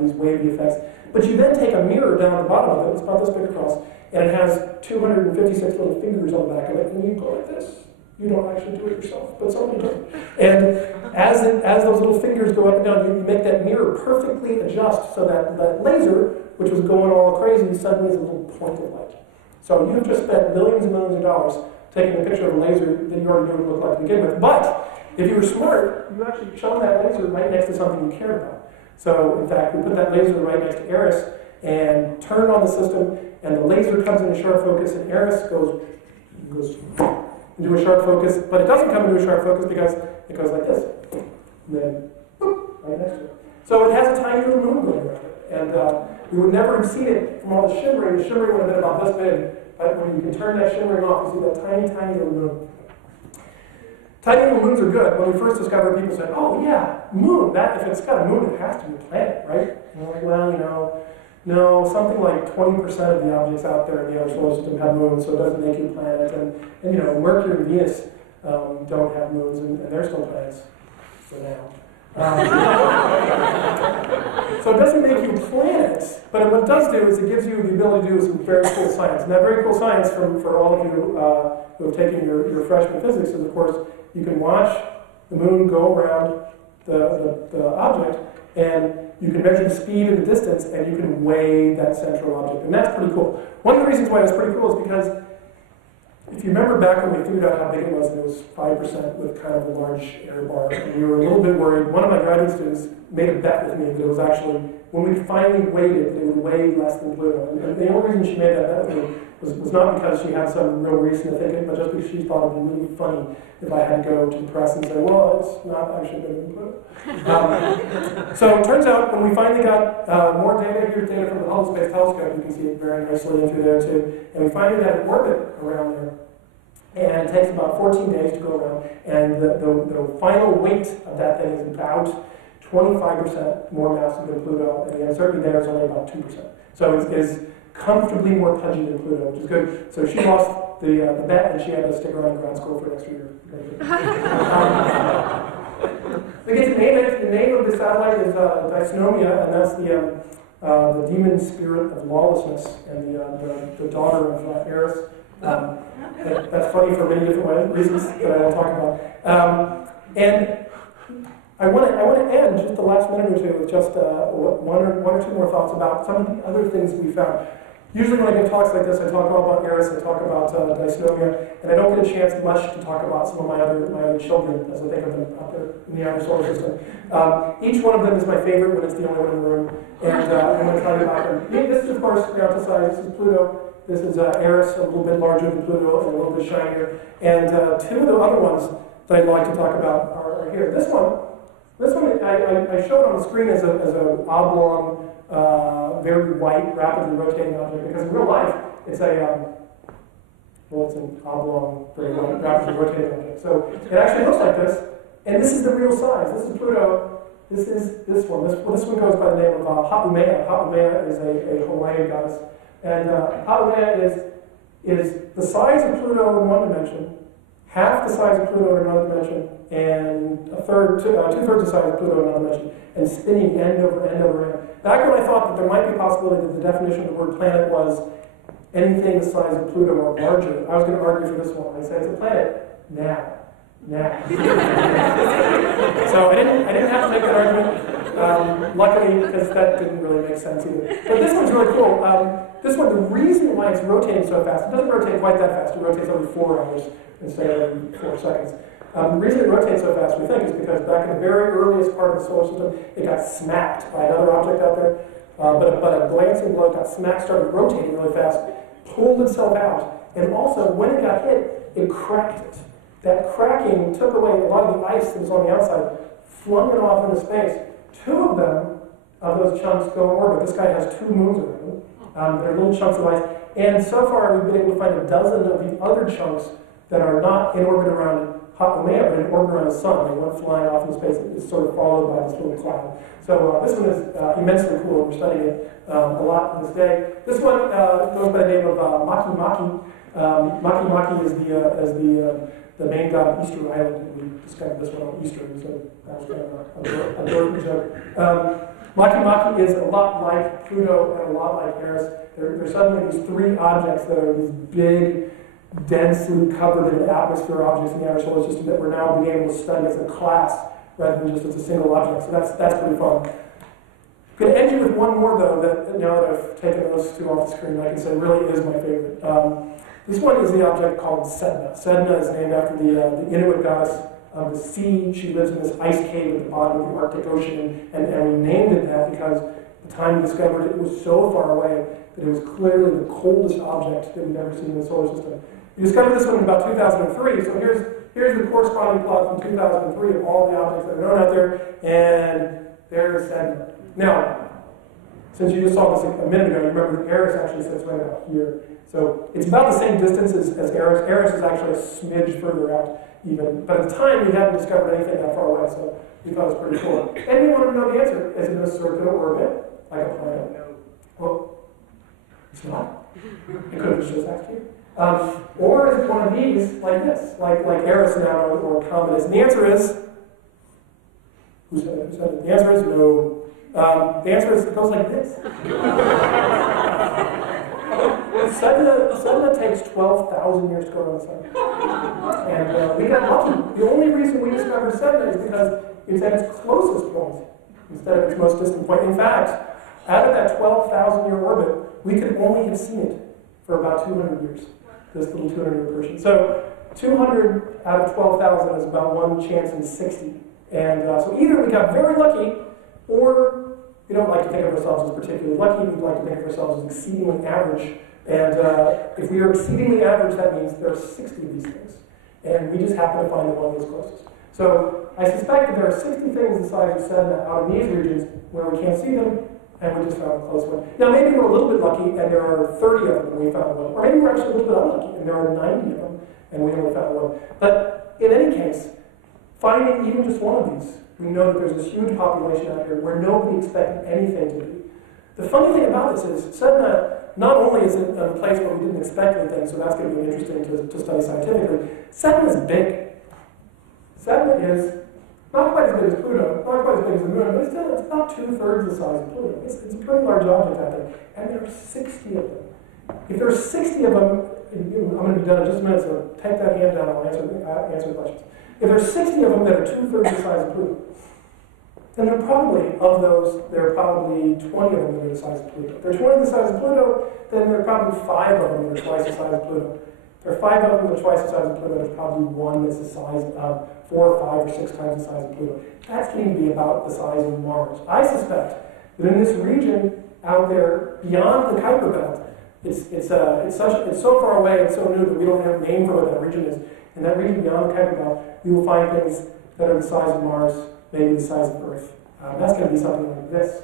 these wavy effects. But you then take a mirror down at the bottom of it, it's about this big across, and it has 256 little fingers on the back of it, and you go like this. You don't actually do it yourself, but somebody does. And as those little fingers go up and down, you make that mirror perfectly adjust so that that laser, which was going all crazy, suddenly is a little point of light. So you've just spent millions and millions of dollars taking a picture of a laser that you already knew what it looked like to begin with. But if you were smart, you actually shone that laser right next to something you cared about. So, in fact, we put that laser right next to Eris and turned on the system, and the laser comes into sharp focus, and Eris goes into a sharp focus, but it doesn't come into a sharp focus because it goes like this, and then boop, right next to it. So it has a tiny little moon going around it, and we would never have seen it from all the shimmering. The shimmering would have been about this big, but when you can turn that shimmering off, you see that tiny, tiny little moon. Tiny little moons are good. When we first discovered, people said, "Oh yeah, moon. That if it's got a moon, it has to be a planet, right?" And we're like, "Well, no. Something like 20% of the objects out there in the outer solar system have moons, so it doesn't make you a planet. And Mercury and Venus don't have moons, and they're still planets for now. So it doesn't make you a planet, but what it does do is it gives you the ability to do some very cool science. And that very cool science, for all of you who have taken your freshman physics, is of course you can watch the moon go around the object, and you can measure the speed and the distance, and you can weigh that central object. And that's pretty cool. One of the reasons why it's pretty cool is because if you remember back when we figured out how big it was 5% with kind of a large error bar, and we were a little bit worried. One of my graduate students made a bet with me that it was actually, when we finally weighed it, it would weigh less than Pluto. And the only reason she made that bet with me was not because she had some real reason to think it, but just because she thought it would be really funny if I had to go to the press and say, well, it's not actually bigger than Pluto. So it turns out when we finally got more data, here's data from the Hubble Space Telescope, you can see it very nicely in through there too, and we finally had an orbit around there. And it takes about 14 days to go around, and the final weight of that thing is about 25% more massive than Pluto, and the uncertainty there is only about 2%. So it is comfortably more pudgy than Pluto, which is good. So she lost the bet, and she had to stick around in grad school for an extra year. The name of the satellite is Dysnomia, and that's the demon spirit of lawlessness, and the daughter of Eris. That's funny for many different reasons that I won't talk about. And I want to end just the last minute or two with just one or two more thoughts about some of the other things we found. Usually when I give talks like this, I talk all about Eris, I talk about dysnomia, and I don't get a chance much to talk about some of my other children, as I think of them out there in the outer solar system. Each one of them is my favorite when it's the only one in the room, and I'm going to tell you about them. This is, of course, to size. This is Pluto. This is Eris, a little bit larger than Pluto and a little bit shinier. And two of the other ones that I'd like to talk about are here. This one I showed on the screen as an oblong, very white, rapidly rotating object, because in real life, it's it's an oblong, very white, rapidly rotating object. So it actually looks like this, and this is the real size. This is Pluto. This is this one. This one goes by the name of Haumea. Haumea is a Hawaiian goddess. And Haumea is the size of Pluto in one dimension, half the size of Pluto in another dimension, and two-thirds the size of Pluto in another dimension, and spinning end over end over end. Back when I thought that there might be a possibility that the definition of the word planet was anything the size of Pluto or larger, I was going to argue for this one. I said it's a planet now. So I didn't have to make that argument, luckily, because that didn't really make sense either. But this one's really cool. This one, the reason why it's rotating so fast, it doesn't rotate quite that fast. It rotates every 4 hours instead of every 4 seconds. The reason it rotates so fast, we think, is because back in the very earliest part of the solar system, it got smacked by another object out there. But a glancing blow got smacked, started rotating really fast, pulled itself out, and also, when it got hit, it cracked it. That cracking took away a lot of the ice that was on the outside, flung it off into space. 2 of them, of those chunks, go in orbit. This guy has 2 moons around him. They're little chunks of ice. And so far, we've been able to find a dozen of the other chunks that are not in orbit around Haumea, but in orbit around the sun. They went flying off into space. It's sort of followed by this little cloud. So this one is immensely cool. We're studying it a lot to this day. This one goes by the name of Maki Maki. Maki Maki is the main god of Easter Island. We discovered this one on Easter, so that was kind of a dorky joke. Maki Maki is a lot like Pluto and a lot like Eris. There's suddenly these 3 objects that are these big, densely covered in atmosphere objects in the outer solar system that we're now being able to study as a class rather than just as a single object. So that's pretty fun. I'm going to end you with one more, though, that now that I've taken those 2 off the screen, I can say really is my favorite. This one is the object called Sedna. Sedna is named after the Inuit goddess of the sea. She lives in this ice cave at the bottom of the Arctic Ocean, and we named it that because the time we discovered it, it was so far away that it was clearly the coldest object that we'd ever seen in the solar system. We discovered this one in about 2003, so here's the corresponding plot from 2003 of all the objects that are known out there, and there's Sedna. Now, since you just saw this a minute ago, you remember that Eris actually sits right about here. So it's about the same distance as Eris. Eris is actually a smidge further out even. But at the time, we hadn't discovered anything that far away, so we thought it was pretty cool. And we wanted to know the answer. Is it in a circular orbit, like a planet? No. Well, it's not. It could have just asked you. Or is it one of these, like this, like Eris now or Comet is? And the answer is, who said it? The answer is no. The answer is, it goes like this. Sedna takes 12,000 years to go around the sun. And we got lucky. The only reason we discovered Sedna is because it's at its closest point instead of its most distant point. In fact, out of that 12,000-year orbit, we could only have seen it for about 200 years, this little 200-year portion. So 200 out of 12,000 is about 1 chance in 60. And so either we got very lucky, or we don't like to think of ourselves as particularly lucky. We like to think of ourselves as exceedingly average. And if we are exceedingly average, that means there are 60 of these things. And we just happen to find the one that's closest. So I suspect that there are 60 things the size of Sedna out in these regions where we can't see them, and we just found a close one. Now maybe we're a little bit lucky, and there are 30 of them, and we found one. Or maybe we're actually a little bit unlucky, and there are 90 of them, and we only found one. But in any case, finding even just one of these, we know that there's this huge population out here where nobody expected anything to be. The funny thing about this is, Sedna, not only is it a place where we didn't expect anything, so that's going to be interesting to study scientifically, Sedna is big. Sedna is not quite as big as Pluto, not quite as big as the Moon, but still, it's about 2/3 the size of Pluto. It's a pretty large object out there, and there are 60 of them. If there are 60 of them, I'm going to be done in just a minute, so take that hand down and I'll answer the questions. If there are 60 of them that are 2/3 the size of Pluto, then there are probably 20 of them that are the size of Pluto. If there are 20 the size of Pluto, then there are probably 5 of them that are twice the size of Pluto. If there are 5 of them that are twice the size of Pluto, there's probably one that's the size of 4 or 5 or 6 times the size of Pluto. That's going to be about the size of Mars. I suspect that in this region out there beyond the Kuiper Belt, it's so far away and so new that we don't have a name for what that region is. In that region beyond the Kuiper Belt, we will find things that are the size of Mars, maybe the size of Earth. That's going to be something like this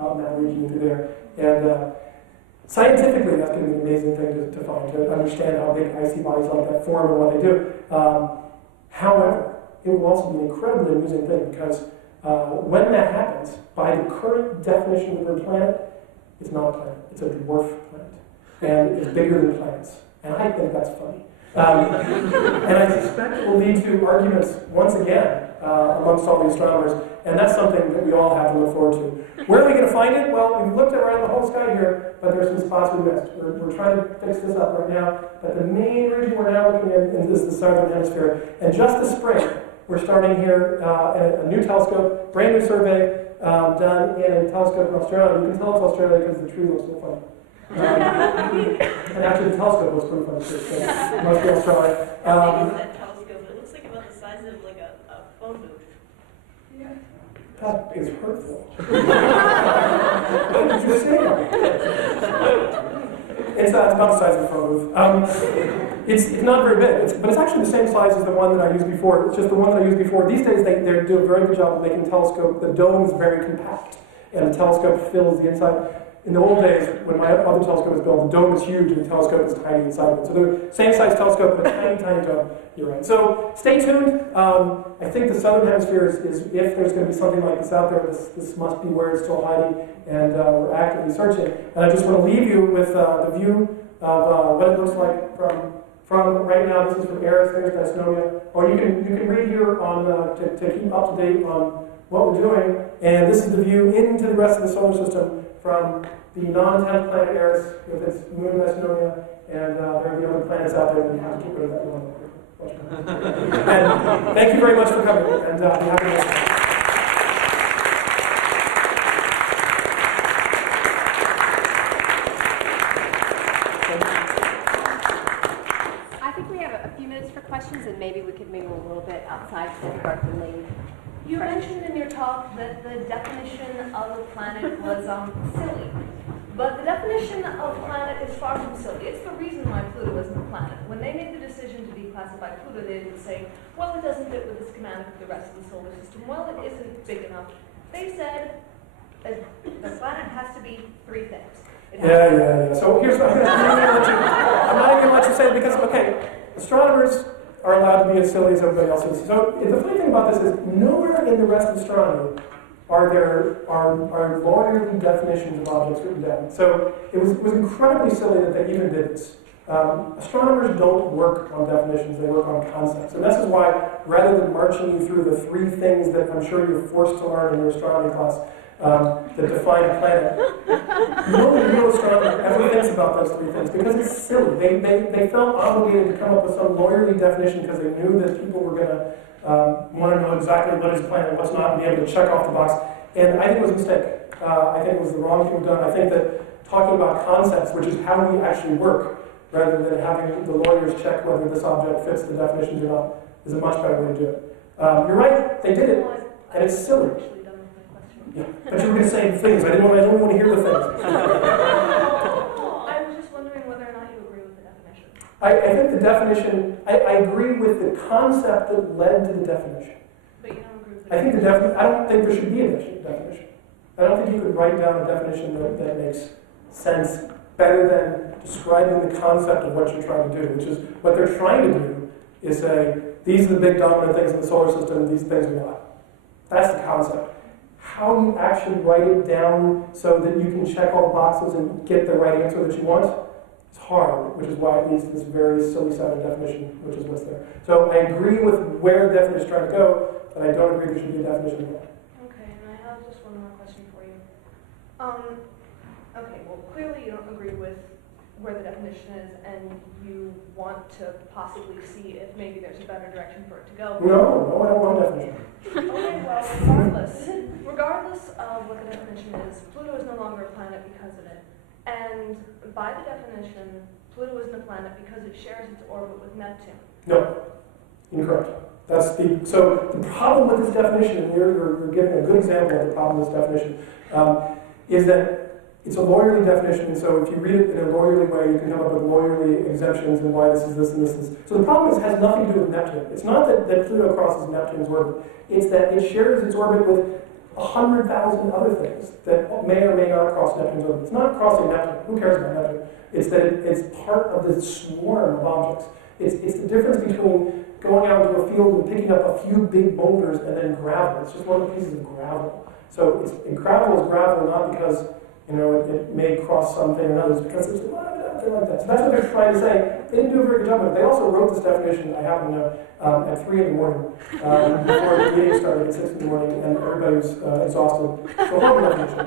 out in that region through there. And scientifically, that's going to be an amazing thing to find, to understand how big icy bodies like that form and what they do. However, it will also be an incredibly amusing thing because when that happens, by the current definition of the word planet, it's not a planet, it's a dwarf planet. And it's bigger than planets. And I think that's funny. And I suspect it will lead to arguments once again amongst all the astronomers, and that's something that we all have to look forward to. Where are we going to find it? Well, we've looked around the whole sky here, but there's some spots we missed. We're trying to fix this up right now, but the main region we're now looking at is the southern hemisphere. And just this spring, we're starting here a new telescope, brand new survey done in a telescope in Australia. You can tell it's Australia because the tree looks so funny. And actually the telescope looks pretty funny too, so it must be Australia. That telescope, it looks like about the size of like a phone booth. That is hurtful. What did you say? It's about the size of a phone booth. It's not very big, but it's actually the same size as the one that I used before. It's just the one that I used before. These days they do a very good job of making the telescope. The dome is very compact, and the telescope fills the inside. In the old days, when my other telescope was built, the dome was huge and the telescope was tiny inside of it. So the same size telescope, but a tiny, tiny dome. You're right. So stay tuned. I think the southern hemisphere is if there's going to be something like this out there, this must be where it's still hiding, and we're actively searching. And I just want to leave you with the view of what it looks like from right now. This is from Eris. There's astronomy. Or you can read here on to keep up to date on what we're doing. And this is the view into the rest of the solar system from the non-10th planet Eris with its moon Astronomia, and there are the other planets out there that we have to get rid of that one. And thank you very much for coming, and be happy to listen. I think we have a few minutes for questions, and maybe we could move a little bit outside to start the lead. You mentioned in your talk that the definition of a planet was silly. But the definition of planet is far from silly. It's the reason why Pluto isn't a planet. When they made the decision to declassify Pluto, they didn't say, well, it doesn't fit with the schematic of the rest of the solar system. Well, it isn't big enough. They said the planet has to be 3 things. Yeah. So here's what I'm not going to let you say it because, okay, astronomers are allowed to be as silly as everybody else is. So the funny thing about this is nowhere in the rest of astronomy are lawyerly definitions of objects written down. So it was incredibly silly that they even did this. Astronomers don't work on definitions, they work on concepts. And this is why, rather than marching you through the 3 things that I'm sure you're forced to learn in your astronomy class that define a planet, no real astronomer ever thinks about those 3 things because it's silly. They felt obligated to come up with some lawyerly definition because they knew that people were going to want to know exactly what is a planet, what's not, and be able to check off the box. And I think it was a mistake. I think it was the wrong thing done. I think that talking about concepts, which is how we actually work, rather than having the lawyers check whether this object fits the definitions or not, is a much better way to do it. You're right, they did it, and it's silly. Yeah, but you were going to say things. I didn't want to hear the things. I was just wondering whether or not you agree with the definition. I think the definition, I agree with the concept that led to the definition. But you don't agree with the I don't think there should be a definition. I don't think you could write down a definition that makes sense better than describing the concept of what you're trying to do, which is what they're trying to do is say, these are the big dominant things in the solar system, these things are not. That's the concept. How you actually write it down so that you can check all the boxes and get the right answer that you want is hard, which is why it leads to this very silly sounding definition, which is what's there. So I agree with where the definition is trying to go, but I don't agree there should be a definition at all. Okay, and I have just one more question for you. Okay, well, clearly you don't agree with where the definition is, and you want to possibly see if maybe there's a better direction for it to go. No, I don't want definition. Okay, well, regardless of what the definition is, Pluto is no longer a planet because of it. And by the definition, Pluto isn't a planet because it shares its orbit with Neptune. No, incorrect. So the problem with this definition, and you're giving a good example of the problem with this definition, is that it's a lawyerly definition, and so if you read it in a lawyerly way, you can come up with lawyerly exemptions and why this is this and this is. So the problem is it has nothing to do with Neptune. It's not that Pluto crosses Neptune's orbit. It's that it shares its orbit with 100,000 other things that may or may not cross Neptune's orbit. It's not crossing Neptune. Who cares about Neptune? It's that it's part of the swarm of objects. It's the difference between going out into a field and picking up a few big boulders and then gravel. It's just one of the pieces of gravel. So gravel is gravel not because it may cross something or another, because it's like that. So that's what they're trying to say. They didn't do a very good job of it. They also wrote this definition, I happen to know, at 3 in the morning, before the meeting started at 6 in the morning, and everybody was exhausted. So horrible definition.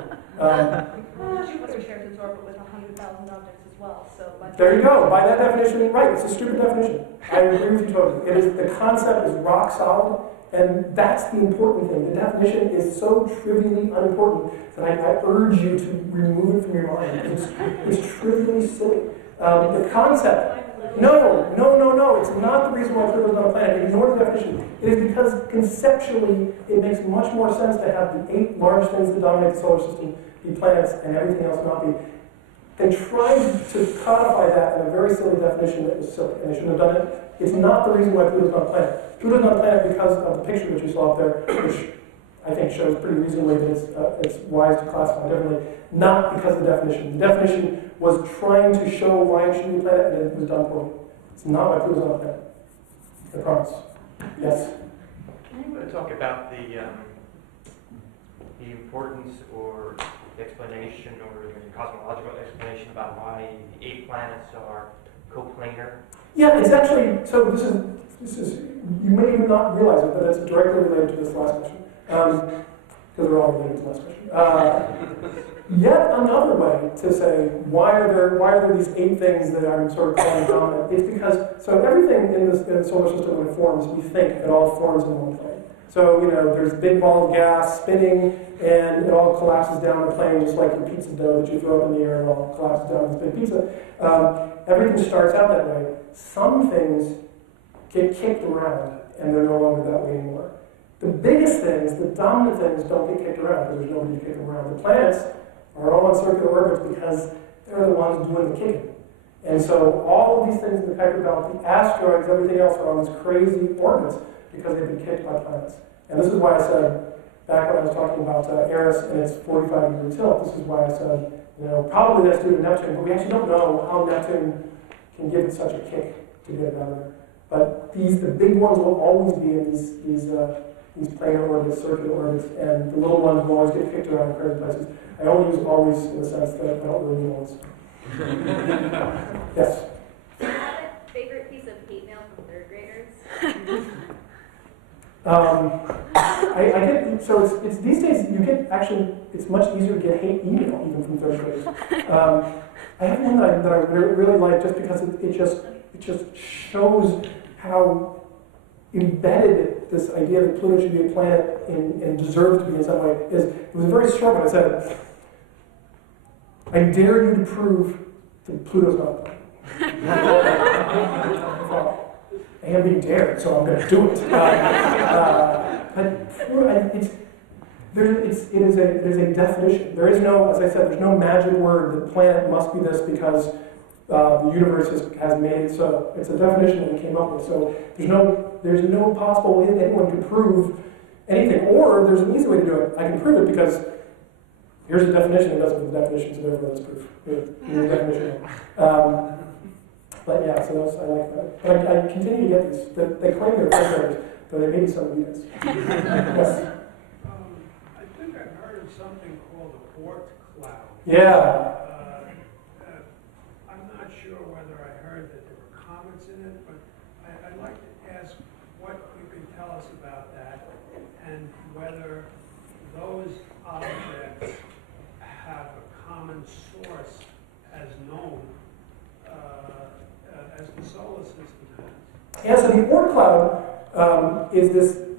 Jupiter shares its orbit with 100,000 objects as well, so... There you go. By that definition, right, it's a stupid definition. I agree with you totally. The concept is rock solid, and that's the important thing. The definition is so trivially unimportant that I urge you to remove it from your mind. It's trivially silly. The concept... No. It's not the reason why Pluto is not a planet. Ignore the definition. It is because conceptually it makes much more sense to have the 8 large things that dominate the solar system be planets and everything else not be. They tried to codify that in a very silly definition that was silly, and they shouldn't have done it. It's not the reason why Pluto's not a planet. Pluto's not a planet because of the picture that you saw up there, which I think shows pretty reasonably that it's wise to classify differently, not because of the definition. The definition was trying to show why it should be a planet, and it was done poorly. It's not why Pluto's not a planet. I promise. Yes? Can you talk about the importance or the explanation or the cosmological explanation about why the 8 planets are coplanar? Yeah, it's actually, so this is, you may even not realize it, but it's directly related to this last question. Because they're all related to the last question. Yet another way to say, why are there these 8 things that I'm sort of calling dominant? It's because, so everything in the solar system when it forms, we think it all forms in one plane. So, there's a big ball of gas spinning, and it all collapses down the plane, just like your pizza dough that you throw up in the air, and it all collapses down this big pizza. Everything starts out that way. Some things get kicked around, and they're no longer that way anymore. The biggest things, the dominant things, don't get kicked around because there's nobody to kick them around. The planets are all on circular orbits because they're the ones doing the kicking. And so all of these things in the Kuiper Belt, the asteroids, everything else are on these crazy orbits because they've been kicked by planets. And this is why I said, back when I was talking about Eris and its 45-degree tilt, this is why I said, probably that's due to Neptune, but we actually don't know how Neptune can give it such a kick to get it out of there. But the big ones will always be in these planar orbits, circular orbits, and the little ones will always get kicked around in crazy places. I only use always in the sense that I don't really mean always. Yes? Do you have a favorite piece of hate mail from 3rd graders? I get, so it's these days you get, actually, it's much easier to get hate email even from 3rd graders. I have one that I really like just because it just shows how embedded this idea that Pluto should be a planet and deserves to be in some way is. It was a very short one. I said, I dare you to prove that Pluto's not a planet. I am being dared, so I'm going to do it. There's a definition. There is no, as I said, there's no magic word that planet must be this because the universe has made it so. It's a definition that we came up with. So there's no possible way that anyone could prove anything. Or there's an easy way to do it. I can prove it because here's a definition that doesn't fit the definition, so therefore that's proof. Here's a definition. But yeah, so those, I like that. But I continue to get these. They claim they're photos, but they may be some of these. Yes. I think I heard of something called a Oort cloud. Yeah. I'm not sure whether I heard that there were comets in it, but I'd like to ask what you can tell us about that and whether those objects have a common source as known Yeah, so the Oort cloud is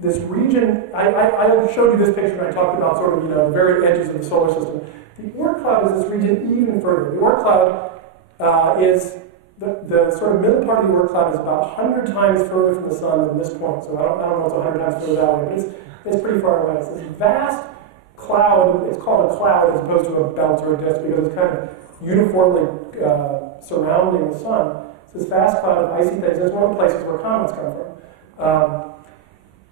this region. I showed you this picture when I talked about sort of the very edges of the solar system. The Oort cloud is this region even further. The Oort cloud is the sort of middle part of the Oort cloud is about 100 times further from the sun than this point. So I don't know if it's 100 times further that way, but it's pretty far away. It's this vast cloud. It's called a cloud as opposed to a belt or a disk because it's kind of uniformly surrounding the sun. It's this vast cloud of icy things. It's one of the places where comets come from.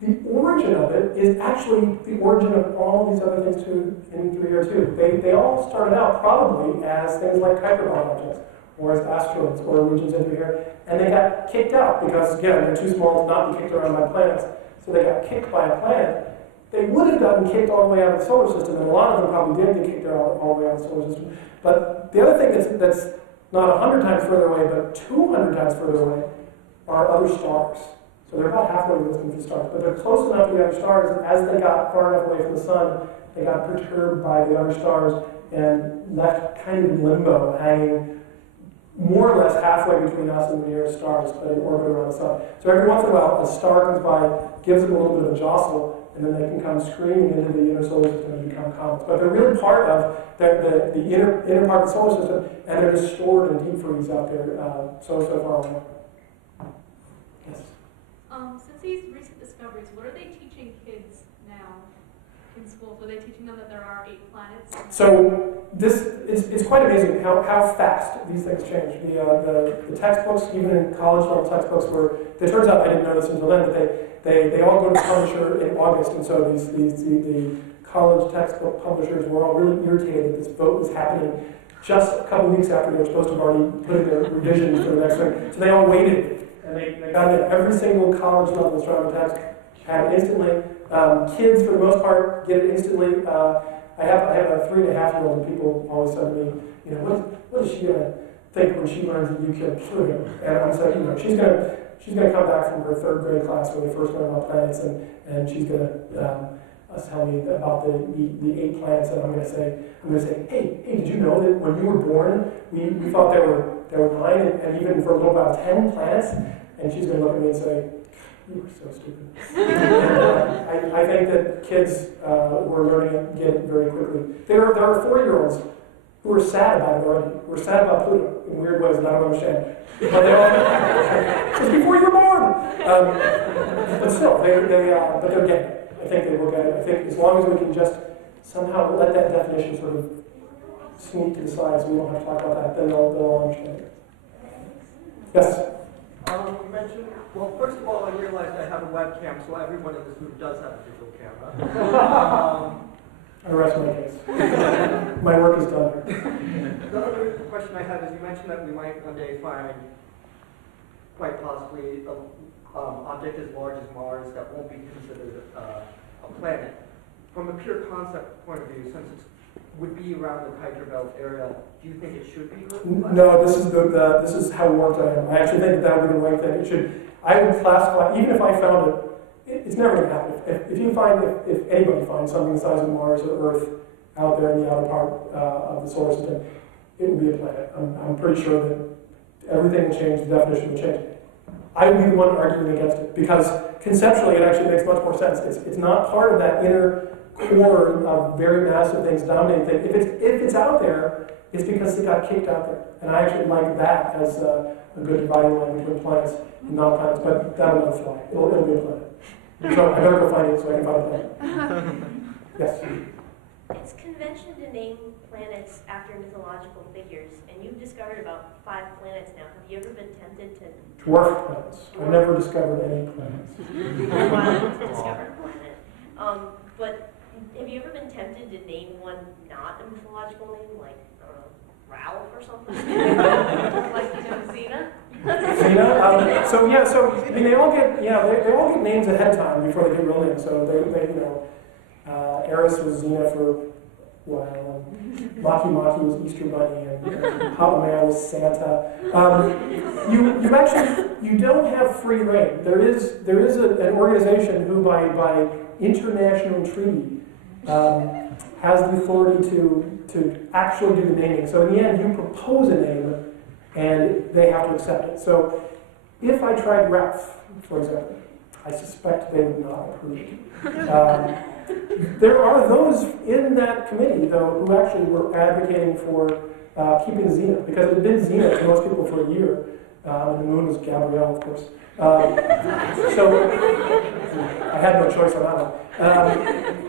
The origin of it is actually the origin of all these other things too in 3 here too. They all started out probably as things like Kuiper belt objects, or as asteroids, or regions in 3 here, and they got kicked out because again they're too small to not be kicked around by planets. So they got kicked by a planet. They would have gotten kicked all the way out of the solar system, and a lot of them probably did get kicked out all the way out of the solar system. But the other thing that's not 100 times further away, but 200 times further away, are other stars. So they're about halfway distant from the stars, but they're close enough to the other stars that as they got far enough away from the sun, they got perturbed by the other stars and left kind of in limbo, hanging more or less halfway between us and the nearest stars, but in orbit around the sun. So every once in a while, a star comes by, gives them a little bit of a jostle, and then they can come screaming into the inner solar system and become comets. But they're really part of the inner part of the solar system, and they're just stored in deep freeze out there, so far away. Yes? Since these recent discoveries, what are they teaching kids now in school? So are they teaching them that there are 8 planets? So it's quite amazing how fast these things change. The textbooks, even in college level textbooks, it turns out I didn't know this until then, but they all go to publisher in August, and so the college textbook publishers were all really irritated that this vote was happening just a couple weeks after they were supposed to have already put in their revisions for the next thing. So they all waited. And they got it. Every single college level astronomy text had it instantly. Kids, for the most part, get it instantly. I have a 3.5-year-old, and people always say to me, what is she going to think when she learns that you killed Pluto? And I'm saying, she's going to come back from her 3rd grade class where they first learn about planets, and she's going to tell me about the 8 planets, and I'm going to say, hey, did you know that when you were born, we thought there were 9, and even for a little while 10 planets? And she's going to look at me and say, you were so stupid. And, I think that kids who are learning it get it very quickly. There are 4-year-olds who are sad about it already, who are sad about Pluto in weird ways that I don't understand. But they're all, just before you were born! But still, but they're getting it. I think they will get it. I think as long as we can just somehow let that definition sort of sneak to the side so we don't have to talk about that, then they'll understand it. Yes? You mentioned, well, first of all, I realized I have a webcam, so everyone in this group does have a digital camera. I rest my case. My work is done. The other question I have is, you mentioned that we might one day find, quite possibly, an object as large as Mars that won't be considered a planet. From a pure concept point of view, since it would be around the Kuiper belt area, do you think it should be? No, this is how warped I am. I actually think that would be the right thing. It should. I would classify, even if I found it, it's never going to happen. If anybody finds something the size of Mars or Earth out there in the outer part of the solar system, it will be a planet. I'm pretty sure that everything will change, the definition will change. I would be the one arguing against it, because conceptually it actually makes much more sense. It's not part of that inner core of very massive things dominating things. If it's out there, it's because it got kicked out there. And I actually like that as a good dividing line between planets and non-planets, but that'll never fly. It'll be a planet. So I better go find it so I can find a planet. Yes? It's convention to name planets after mythological figures, and you've discovered about 5 planets now. Have you ever been tempted to... Dwarf planets. I've never discovered any planets. To discover a planet. But have you ever been tempted to name one not a mythological name, like, I don't know, Ralph or something? Like, Xena? Xena? So they all get names ahead of time before they get real names. So they Eris was Xena for a while, and Maki was Easter Bunny, and Papa Man was Santa. You don't have free reign. There is an organization who by international treaty has the authority to actually do the naming. So in the end, you propose a name, and they have to accept it. So If I tried Ralph, for example, I suspect they would not approve. There are those in that committee, though, who actually were advocating for keeping Xena, because it had been Xena to most people for a year, and the moon was Gabrielle, of course. So I had no choice on that one.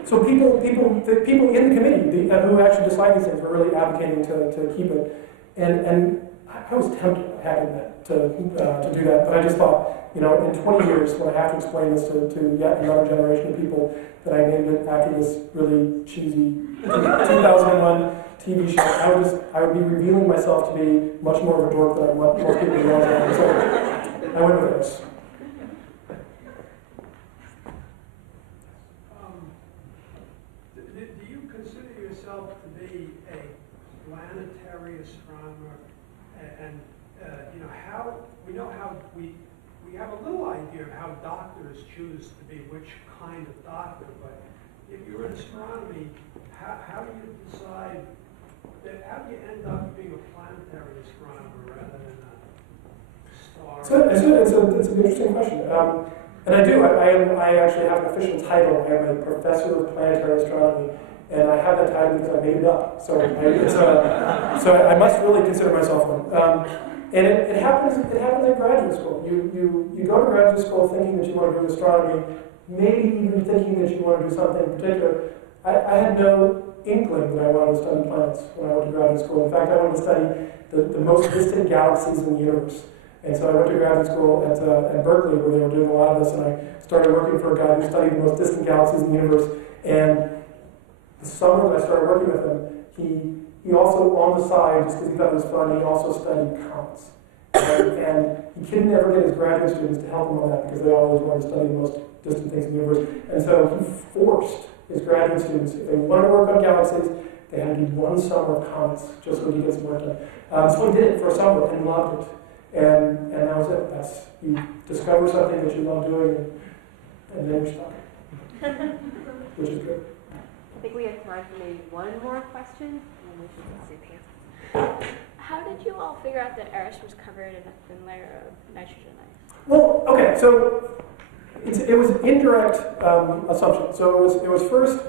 So people in the committee who actually decide these things were really advocating to keep it, and I was tempted having that to do that, but I just thought, in 20 years when I have to explain this to yet another generation of people that I named it after this really cheesy 2001 TV show, I would be revealing myself to be much more of a dork than what most people realize I am. So I went with Eris. Do you consider yourself to be a planetary astronomer? And how we have a little idea of how doctors choose to be which kind of doctor, but if you're in astronomy, how do you decide that? How do you end up being a planetary astronomer rather than a star? It's an interesting question. And I do. I actually have an official title. I am a professor of planetary astronomy, and I have that title because I made it up. So I must really consider myself one. And it happens at graduate school. You go to graduate school thinking that you want to do astronomy, maybe even thinking that you want to do something in particular. I had no inkling that I wanted to study planets when I went to graduate school. In fact, I wanted to study the most distant galaxies in the universe. And so I went to graduate school at Berkeley, where they were doing a lot of this, and I started working for a guy who studied the most distant galaxies in the universe. And the summer that I started working with him, he also, on the side, just because he thought it was fun, he also studied comets. And he couldn't ever get his graduate students to help him on that because they always wanted to study the most distant things in the universe. And so he forced his graduate students, if they wanted to work on galaxies, they had to do one summer of comets just so he could get some work done. So he did it for a summer and loved it. And that was it. You discover something that you love doing, and then you're stuck, which is good. I think we have time for maybe one more question, and then we should see. How did you all figure out that Eris was covered in a thin layer of nitrogen ice? Well, okay, so it was indirect assumption. So it was first,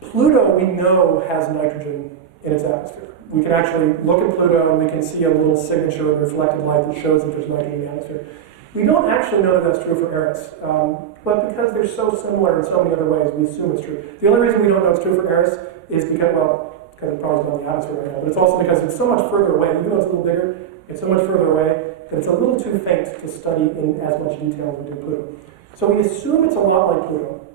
Pluto we know has nitrogen in its atmosphere. We can actually look at Pluto and we can see a little signature in reflected light that shows that there's nitrogen in the atmosphere. We don't actually know that that's true for Eris, but because they're so similar in so many other ways, we assume it's true. The only reason we don't know it's true for Eris is because, because it probably not in the atmosphere right now, but it's also because it's so much further away. Even though it's a little bigger, it's so much further away that it's a little too faint to study in as much detail as we do Pluto. So we assume it's a lot like Pluto.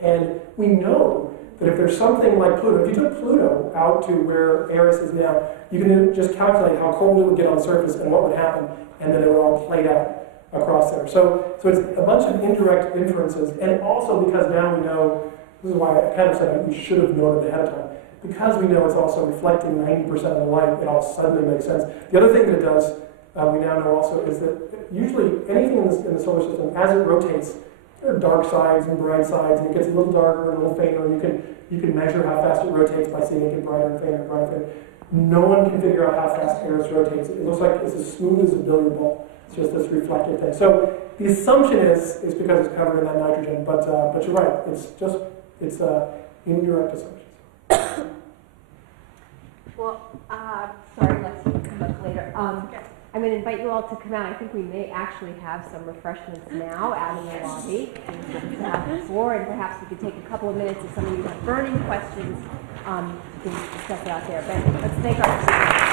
And we know that if there's something like Pluto, if you took Pluto out to where Eris is now, you can just calculate how cold it would get on the surface and what would happen, and then it would all played out across there. So it's a bunch of indirect inferences, and also because now we know, this is why I kind of said we should have known it ahead of time, because we know it's also reflecting 90% of the light, it all suddenly makes sense. The other thing that it does, we now know also, is that usually anything in the solar system, as it rotates, there are dark sides and bright sides, and it gets a little darker and a little fainter, and you can measure how fast it rotates by seeing it get brighter and fainter and brighter and fainter. No one can figure out how fast Eris rotates. It looks like it's as smooth as a billiard ball. It's just this reflective thing. So the assumption is because it's covered in that nitrogen, but you're right. It's indirect assumptions. Well, sorry, Lex, you can come up later. I'm going to invite you all to come out. I think we may actually have some refreshments now out in the lobby, and have before, and perhaps we could take a couple of minutes if some of you have burning questions. You can discuss it out there. But let's thank our